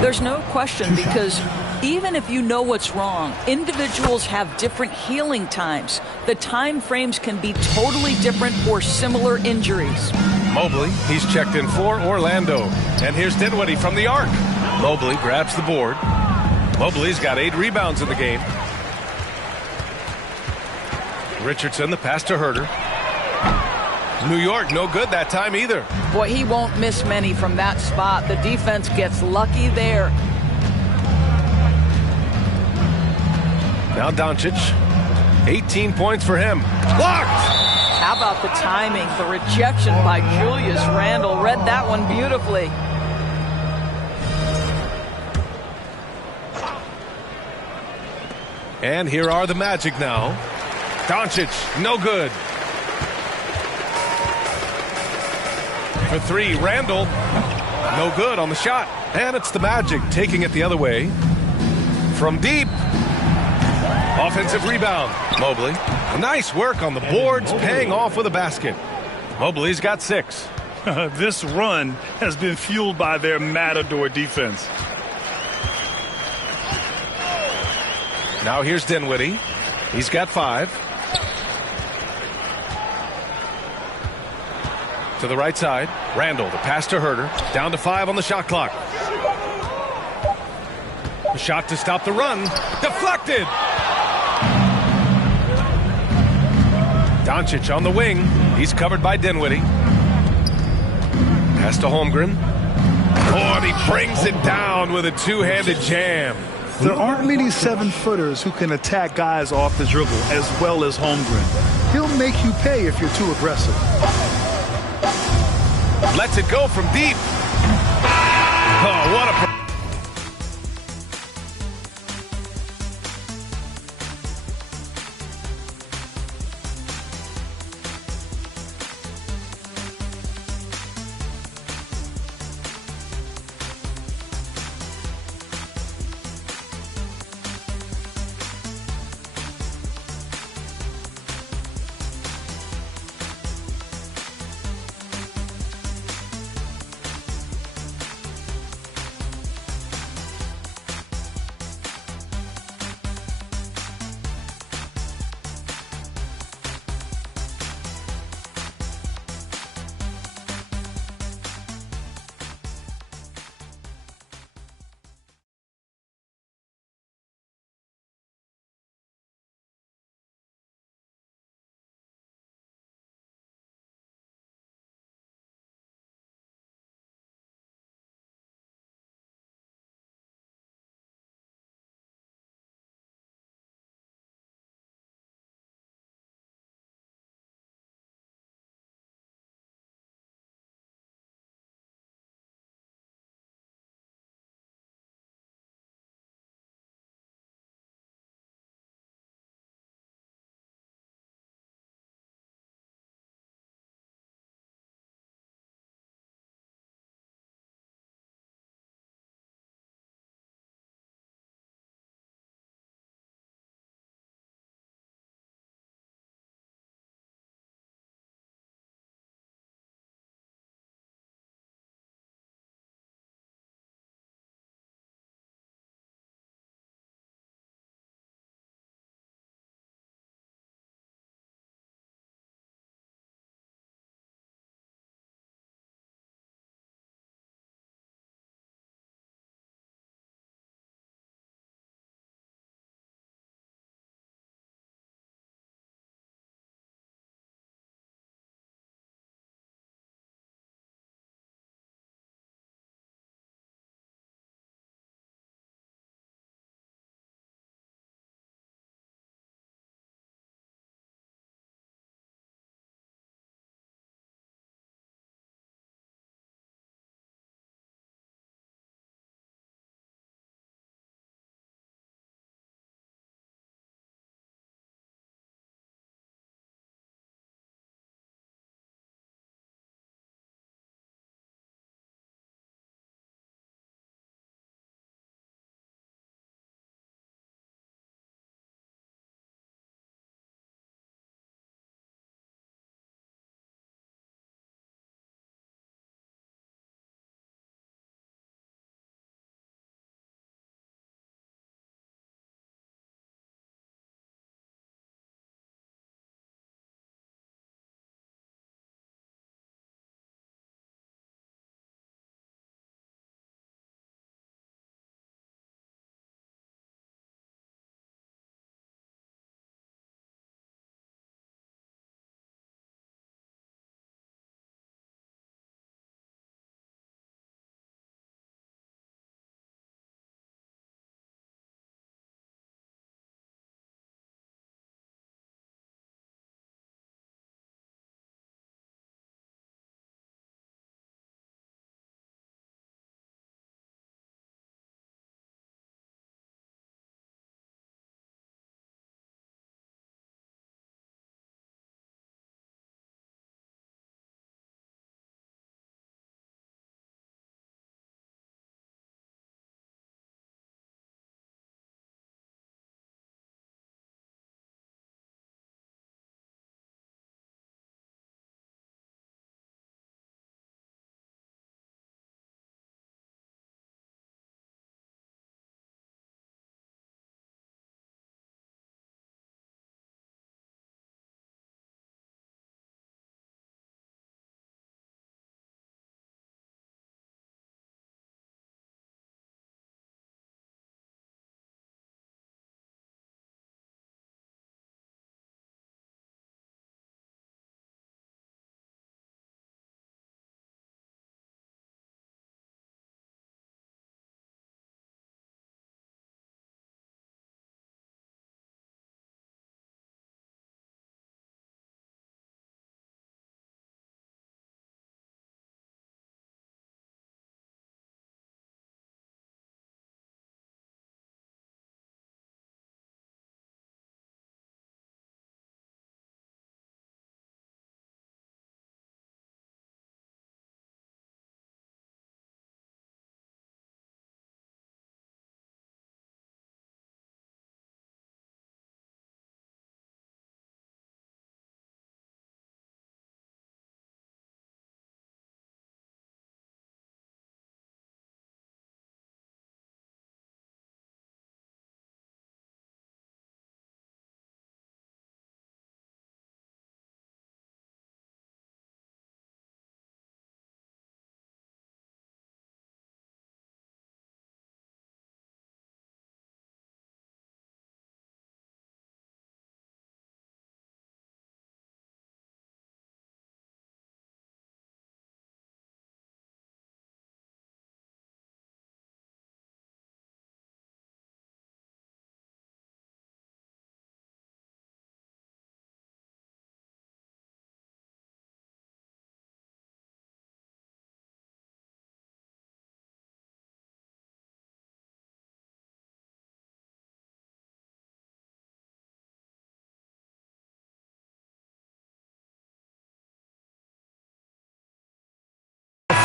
There's no question, because even if you know what's wrong, individuals have different healing times. The time frames can be totally different for similar injuries. Mobley, he's checked in for Orlando. And here's Dinwiddie from the arc. Mobley grabs the board. Mobley's got 8 rebounds in the game. Richardson, the pass to Herter. New York, no good that time either. Boy, he won't miss many from that spot. The defense gets lucky there. Now Doncic, 18 points for him. Blocked! How about the timing? The rejection by Julius Randle. Read that one beautifully. And here are the Magic now. Doncic, no good. For 3, Randle, no good on the shot. And it's the Magic taking it the other way. From deep. Offensive rebound. Mobley. Nice work on the boards, paying off with a basket. Mobley's got 6. This run has been fueled by their Matador defense. Now here's Dinwiddie. He's got 5. To the right side. Randle, the pass to Herter. Down to 5 on the shot clock. A shot to stop the run. Deflected! Doncic on the wing. He's covered by Dinwiddie. Pass to Holmgren. Oh, and he brings it down with a two-handed jam. There aren't many 7-footers who can attack guys off the dribble as well as Holmgren. He'll make you pay if you're too aggressive. Lets it go from deep. Oh, what a...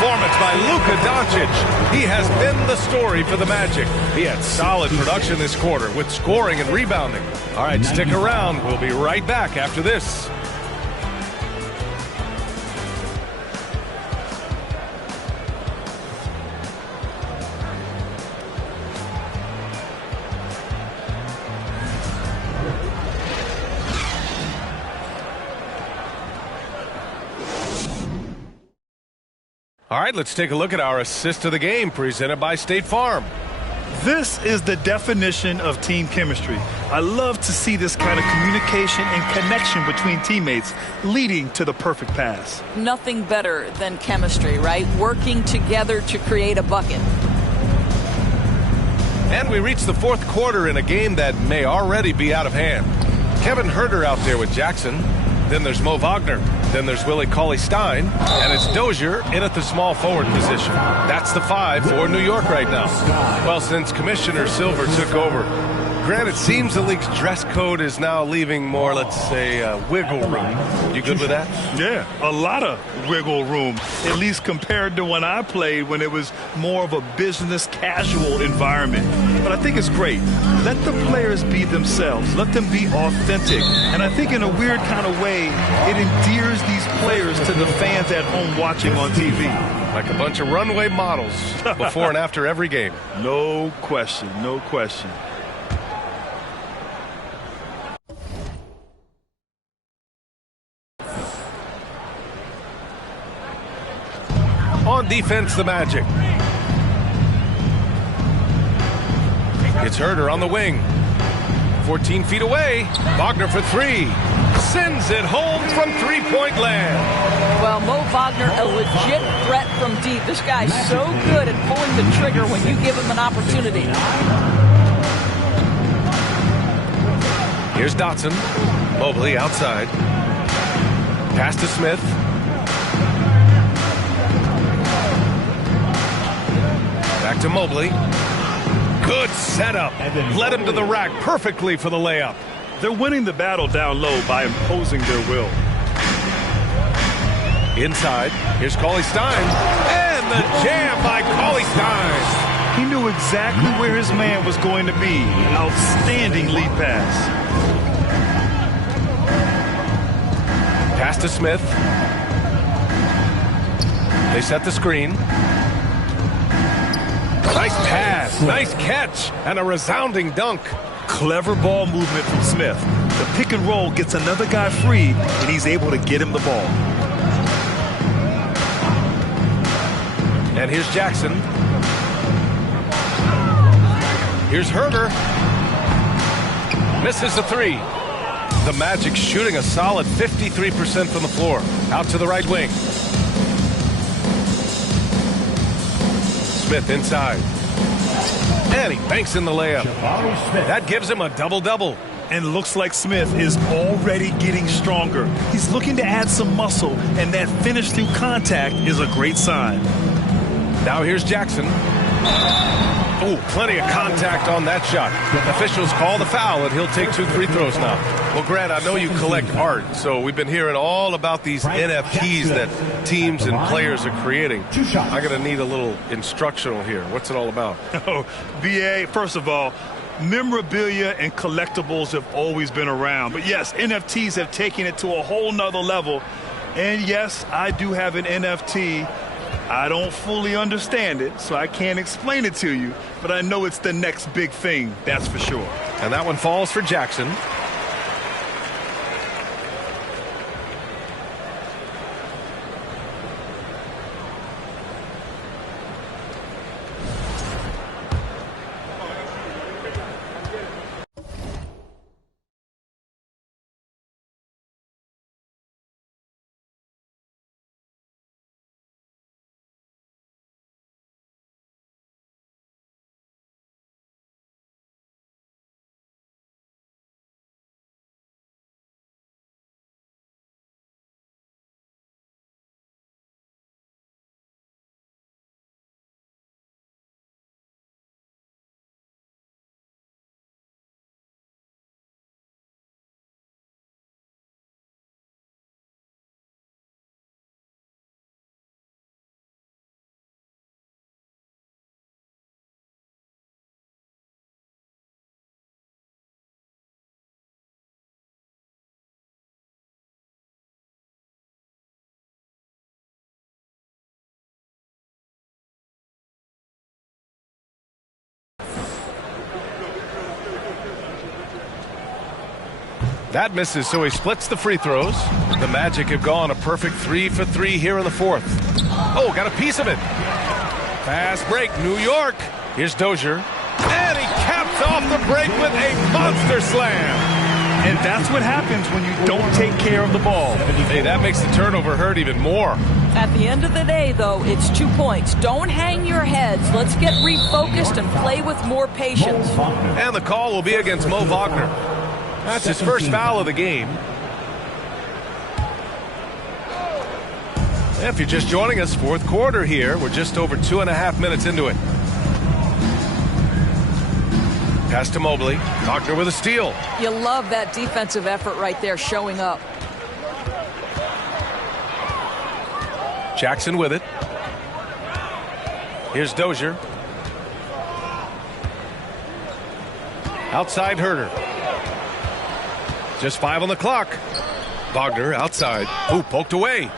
performance by Luka Doncic. He has been the story for the Magic. He had solid production this quarter with scoring and rebounding. All right, stick around. We'll be right back after this. All right, let's take a look at our assist of the game presented by State Farm. This is the definition of team chemistry. I love to see this kind of communication and connection between teammates leading to the perfect pass. Nothing better than chemistry, right? Working together to create a bucket. And we reach the fourth quarter in a game that may already be out of hand. Kevin Huerter out there with Jackson. Then there's Mo Wagner. Then there's Willie Cauley-Stein. And it's Dozier in at the small forward position. That's the 5 for New York right now. Well, since Commissioner Silver took over, Grant, it seems the league's dress code is now leaving more, let's say, wiggle room. You good with that? Yeah, a lot of wiggle room, at least compared to when I played, when it was more of a business casual environment. But I think it's great. Let the players be themselves. Let them be authentic. And I think in a weird kind of way, it endears these players to the fans at home watching on TV. Like a bunch of runway models before and after every game. No question, no question. On defense, the Magic. It's Huerter on the wing. 14 feet away. Wagner for 3. Sends it home from three-point land. Well, Mo Wagner, a legit threat from deep. This guy's so good at pulling the trigger when you give him an opportunity. Here's Dotson. Mobley outside. Pass to Smith. Back to Mobley. Good setup. Led him to the rack perfectly for the layup. They're winning the battle down low by imposing their will. Inside. Here's Cauley-Stein. And the jam by Cauley-Stein. He knew exactly where his man was going to be. Outstanding lead pass. Pass to Smith. They set the screen. Nice pass, nice catch, and a resounding dunk. Clever ball movement from Smith. The pick and roll gets another guy free, and he's able to get him the ball. And here's Jackson. Here's Huerter. Misses the 3. The Magic shooting a solid 53% from the floor. Out to the right wing. Smith inside. And he banks in the layup. That gives him a double-double. And looks like Smith is already getting stronger. He's looking to add some muscle, and that finish through contact is a great sign. Now here's Jackson. Oh, plenty of contact on that shot. Officials call the foul, and he'll take 2 free throws now. Well, Grant, I know you collect art, so we've been hearing all about these NFTs that teams and players are creating. I'm going to need a little instructional here. What's it all about? Oh, BA, first of all, memorabilia and collectibles have always been around. But yes, NFTs have taken it to a whole nother level. And yes, I do have an NFT. I don't fully understand it, so I can't explain it to you. But I know it's the next big thing, that's for sure. And that one falls for Jackson. That misses, so he splits the free throws. The Magic have gone a perfect 3 for 3 here in the fourth. Oh, got a piece of it. Fast break, New York. Here's Dozier. And he caps off the break with a monster slam. And that's what happens when you don't take care of the ball. Hey, that makes the turnover hurt even more. At the end of the day, though, it's 2 points. Don't hang your heads. Let's get refocused and play with more patience. And the call will be against Mo Wagner. That's his first foul of the game. If you're just joining us, fourth quarter here. We're just over 2.5 minutes into it. Pass to Mobley. Wagner with a steal. You love that defensive effort right there showing up. Jackson with it. Here's Dozier. Outside Herter. Just 5 on the clock. Wagner outside. Ooh, poked away.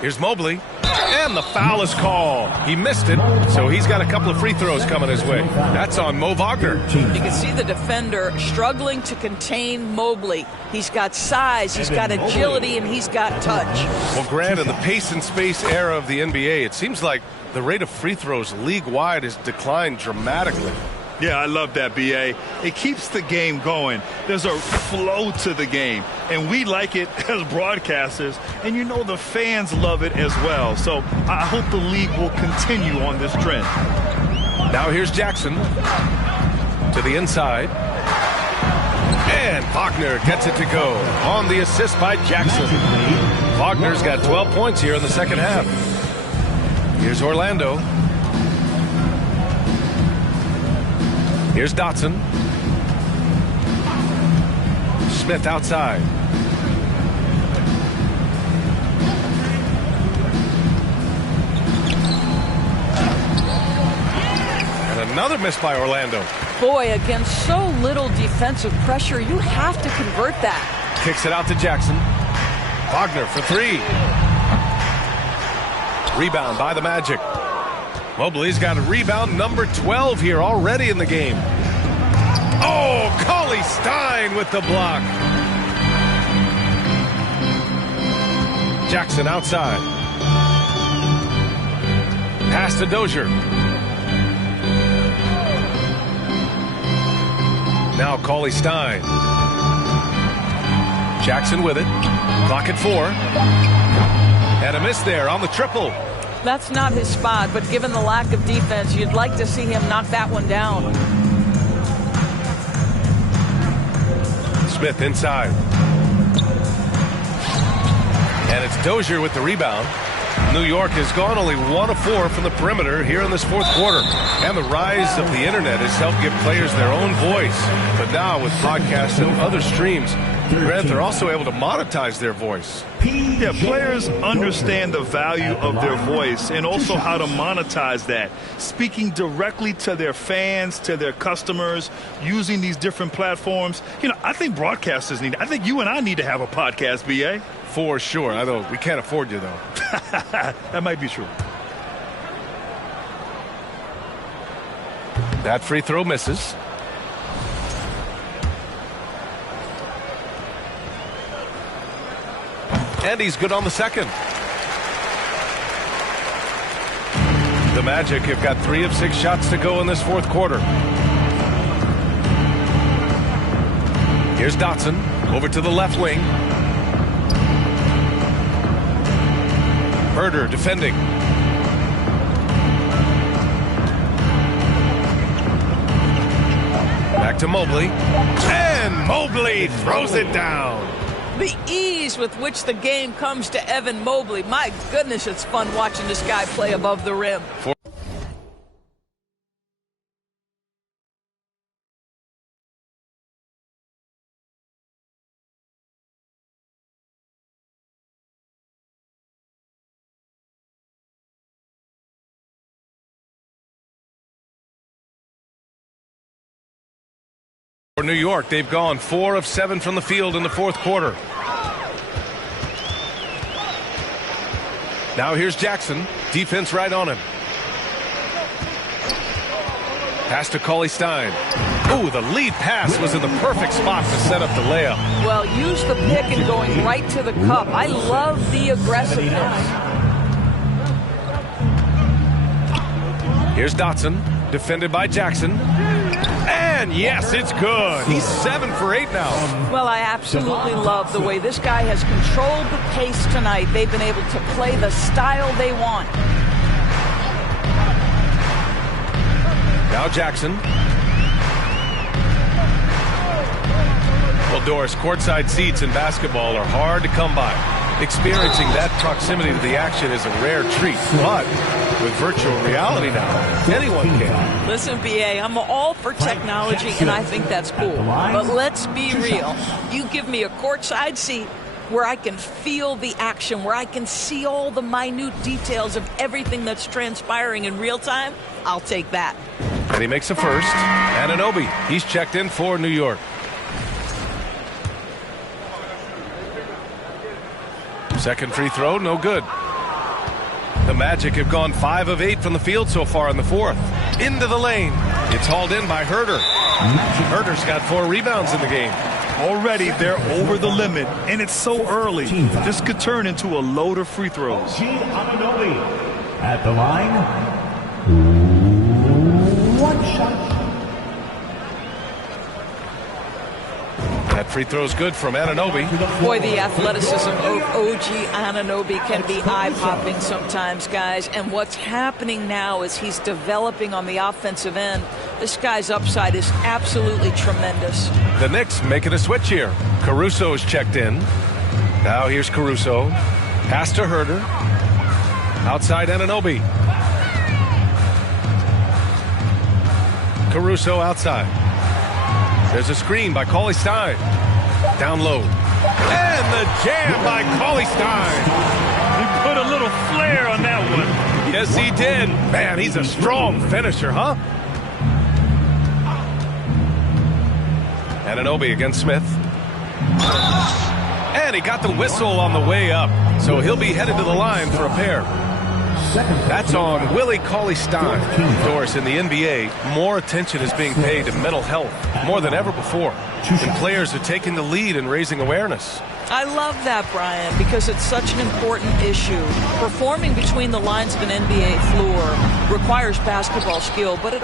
Here's Mobley. And the foul is called. He missed it, so he's got a couple of free throws coming his way. That's on Mo Wagner. You can see the defender struggling to contain Mobley. He's got size, he's got agility, and he's got touch. Well, Grant, in the pace and space era of the NBA, it seems like the rate of free throws league-wide has declined dramatically. Yeah, I love that, B.A. It keeps the game going. There's a flow to the game, and we like it as broadcasters, and you know the fans love it as well. So I hope the league will continue on this trend. Now here's Jackson to the inside. And Wagner gets it to go on the assist by Jackson. Wagner's got 12 points here in the second half. Here's Orlando. Here's Dotson. Smith outside. And another miss by Orlando. Boy, against so little defensive pressure, you have to convert that. Kicks it out to Jackson. Wagner for 3. Rebound by the Magic. Mobley's got a rebound number 12 here already in the game. Oh, Cauley Stein with the block. Jackson outside. Pass to Dozier. Now Cauley Stein. Jackson with it. Clock at 4. And a miss there on the triple. That's not his spot, but given the lack of defense, you'd like to see him knock that one down. Smith inside. And it's Dozier with the rebound. New York has gone only 1 of 4 from the perimeter here in this fourth quarter. And the rise of the internet has helped give players their own voice. But now with podcasts and other streams, Grant, they're also able to monetize their voice. Yeah, players understand the value of their voice and also how to monetize that. Speaking directly to their fans, to their customers, using these different platforms. You know, I think broadcasters I think you and I need to have a podcast, B.A. For sure. I know we can't afford you, though. That might be true. That free throw misses. And he's good on the second. The Magic have got 3 of 6 shots to go in this fourth quarter. Here's Dotson over to the left wing. Herter defending. Back to Mobley. And Mobley throws it down. The ease with which the game comes to Evan Mobley. My goodness, it's fun watching this guy play above the rim. For New York, they've gone 4 of 7 from the field in the fourth quarter. Now here's Jackson. Defense right on him. Pass to Cauley Stein. Ooh, the lead pass was in the perfect spot to set up the layup. Well, use the pick and going right to the cup. I love the aggressiveness. Here's Dotson, defended by Jackson. And yes, it's good. He's 7 for 8 now. Well, I absolutely love the way this guy has controlled the pace tonight. They've been able to play the style they want. Now Jackson. Well, Doris, courtside seats in basketball are hard to come by. Experiencing that proximity to the action is a rare treat. But with virtual reality now, anyone can. Listen, BA, I'm all for technology, and I think that's cool. But let's be real. You give me a courtside seat where I can feel the action, where I can see all the minute details of everything that's transpiring in real time, I'll take that. And he makes a first. Anunoby, he's checked in for New York. Second free throw, no good. The Magic have gone 5 of 8 from the field so far in the fourth. Into the lane. It's hauled in by Herter. Herter's got 4 rebounds in the game. Already they're over the limit, and it's so early. This could turn into a load of free throws. Anunoby at the line. 1 shot. That free throw's good from Anunoby. Boy, the athleticism of OG Anunoby can be eye-popping sometimes, guys. And what's happening now is he's developing on the offensive end. This guy's upside is absolutely tremendous. The Knicks making a switch here. Caruso's checked in. Now here's Caruso. Pass to Herter. Outside Anunoby. Caruso outside. There's a screen by Cauley-Stein. Down low. And the jam by Cauley-Stein. He put a little flair on that one. Yes, he did. Man, he's a strong finisher, huh? Anunoby against Smith. And he got the whistle on the way up. So he'll be headed to the line for a pair. That's on Willie Cauley-Stein. Doris, in the NBA, more attention is being paid to mental health more than ever before. And players are taking the lead in raising awareness. I love that, Brian, because it's such an important issue. Performing between the lines of an NBA floor requires basketball skill, but it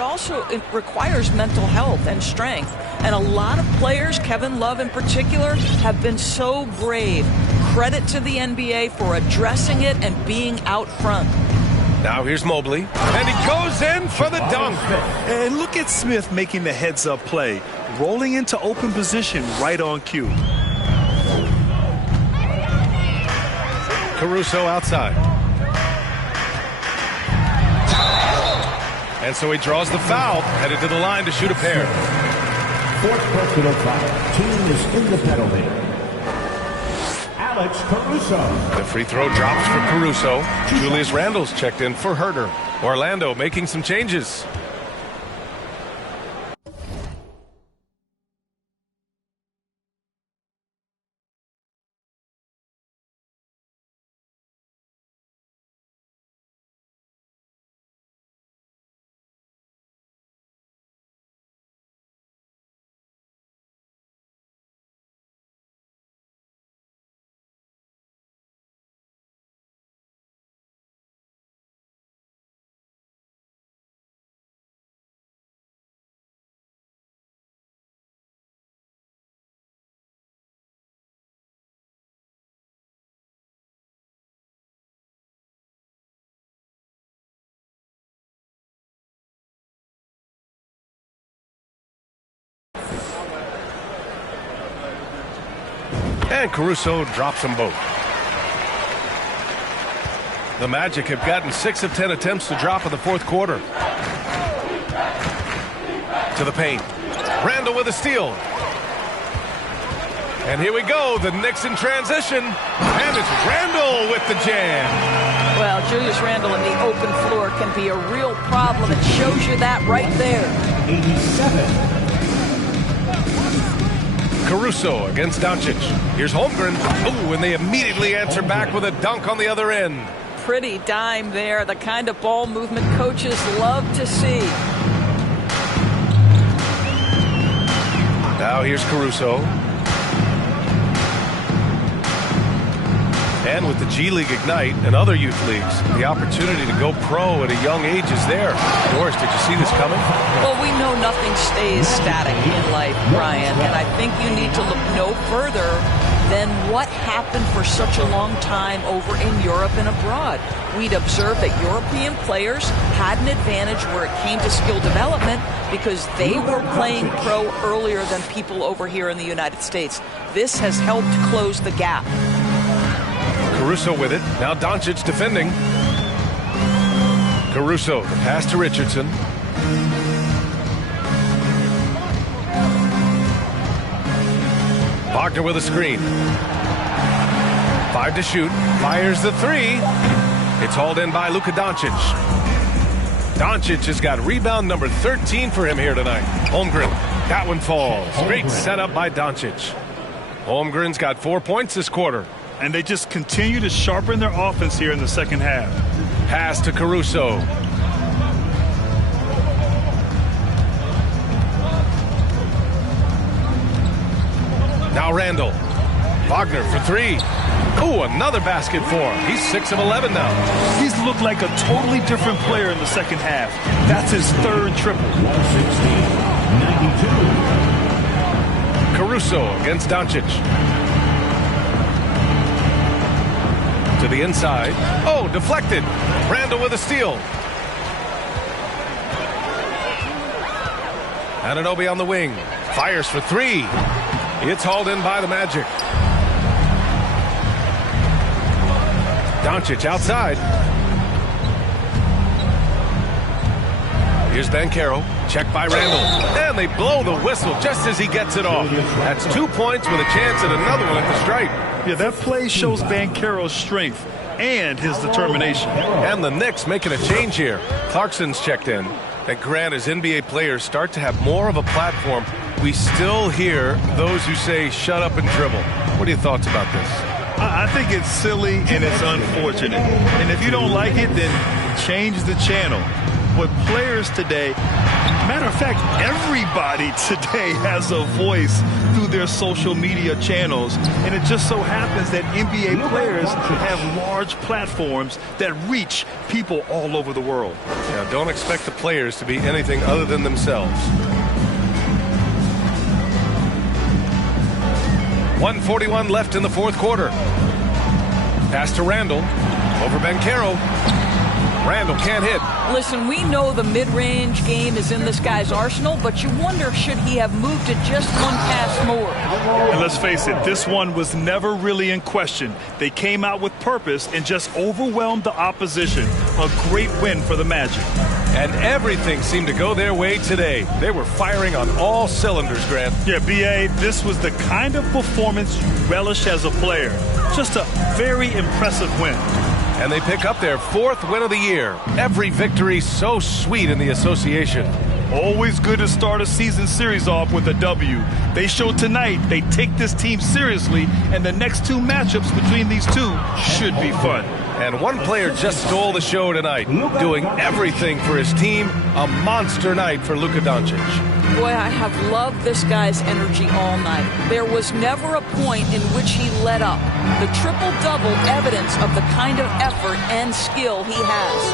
requires mental health and strength. And a lot of players, Kevin Love in particular, have been so brave. Credit to the NBA for addressing it and being out front. Now here's Mobley, and he goes in for the dunk. And look at Smith making the heads-up play, rolling into open position right on cue. Caruso outside. And so he draws the foul, headed to the line to shoot a pair. 4th personal foul. Team is in the penalty. Alex Caruso. The free throw drops for Caruso. Julius Randle's checked in for Herter. Orlando making some changes. And Caruso drops them both. The Magic have gotten 6 of 10 attempts to drop in the fourth quarter. To the paint. Randle with a steal. And here we go. The Knicks in transition. And it's Randle with the jam. Well, Julius Randle in the open floor can be a real problem. It shows you that right there. 87. Caruso against Doncic. Here's Holmgren. Ooh, and they immediately answer back with a dunk on the other end. Pretty dime there. The kind of ball movement coaches love to see. Now here's Caruso. And with the G League Ignite and other youth leagues, the opportunity to go pro at a young age is there. Doris, did you see this coming? Well, we know nothing stays static in life, Brian, and I think you need to look no further than what happened for such a long time over in Europe and abroad. We'd observed that European players had an advantage where it came to skill development because they were playing pro earlier than people over here in the United States. This has helped close the gap. Caruso with it. Now Doncic defending. Caruso, the pass to Richardson. Wagner with a screen. 5 to shoot. Fires the 3. It's hauled in by Luka Doncic. Doncic has got rebound number 13 for him here tonight. Holmgren. That one falls. Great setup by Doncic. Holmgren's got 4 points this quarter. And they just continue to sharpen their offense here in the second half. Pass to Caruso. Now Randall. Wagner for 3. Ooh, another basket for him. He's 6 of 11 now. He's looked like a totally different player in the second half. That's his third triple. 116-92. Caruso against Doncic. To the inside. Oh, deflected. Randall with a steal. Anunoby on the wing. Fires for 3. It's hauled in by the Magic. Doncic outside. Here's Banchero. Check by Randall. And they blow the whistle just as he gets it off. That's 2 points with a chance at another one at the stripe. Yeah, that play shows Banchero's strength and his determination. And the Knicks making a change here. Clarkson's checked in. And Grant, as NBA players start to have more of a platform, we still hear those who say shut up and dribble. What are your thoughts about this? I think it's silly and it's unfortunate. And if you don't like it, then change the channel. But players today, matter of fact, everybody today has a voice through their social media channels. And it just so happens that NBA players have large platforms that reach people all over the world. Now, don't expect the players to be anything other than themselves. 1:41 left in the fourth quarter. Pass to Randall. Over Banchero. Randall can't hit. Listen, we know the mid-range game is in this guy's arsenal, but you wonder, should he have moved it just one pass more? And let's face it, this one was never really in question. They came out with purpose and just overwhelmed the opposition. A great win for the Magic. And everything seemed to go their way today. They were firing on all cylinders, Grant. Yeah, B.A., this was the kind of performance you relish as a player. Just a very impressive win. And they pick up their 4th win of the year. Every victory so sweet in the association. Always good to start a season series off with a W. They showed tonight they take this team seriously, and the next 2 matchups between these two should be fun. And one player just stole the show tonight, doing everything for his team. A monster night for Luka Doncic. Boy, I have loved this guy's energy all night. There was never a point in which he let up. The triple-double evidence of the kind of effort and skill he has.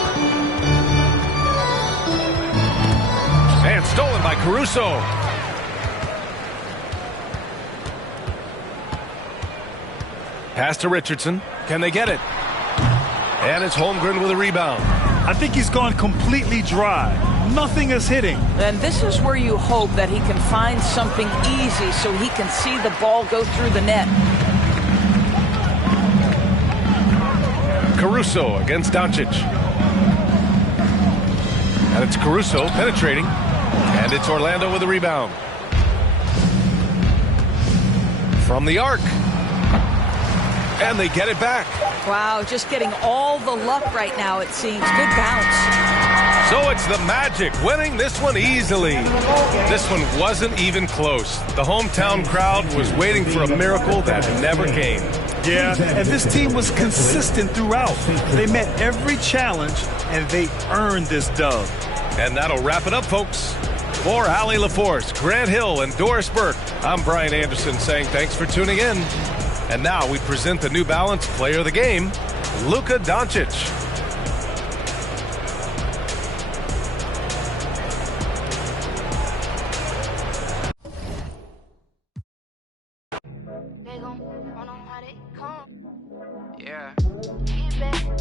And stolen by Caruso. Pass to Richardson. Can they get it? And it's Holmgren with a rebound. I think he's gone completely dry. Nothing is hitting. And this is where you hope that he can find something easy so he can see the ball go through the net. Caruso against Doncic. And it's Caruso penetrating. And it's Orlando with a rebound. From the arc. And they get it back. Wow, just getting all the luck right now, it seems. Good bounce. So it's the Magic winning this one easily. This one wasn't even close. The hometown crowd was waiting for a miracle that never came. Yeah, and this team was consistent throughout. They met every challenge, and they earned this dub. And that'll wrap it up, folks. For Allie LaForce, Grant Hill, and Doris Burke, I'm Brian Anderson saying thanks for tuning in. And now we present the New Balance Player of the Game, Luka Doncic. They gon' wanna know how they come. Yeah. Get back.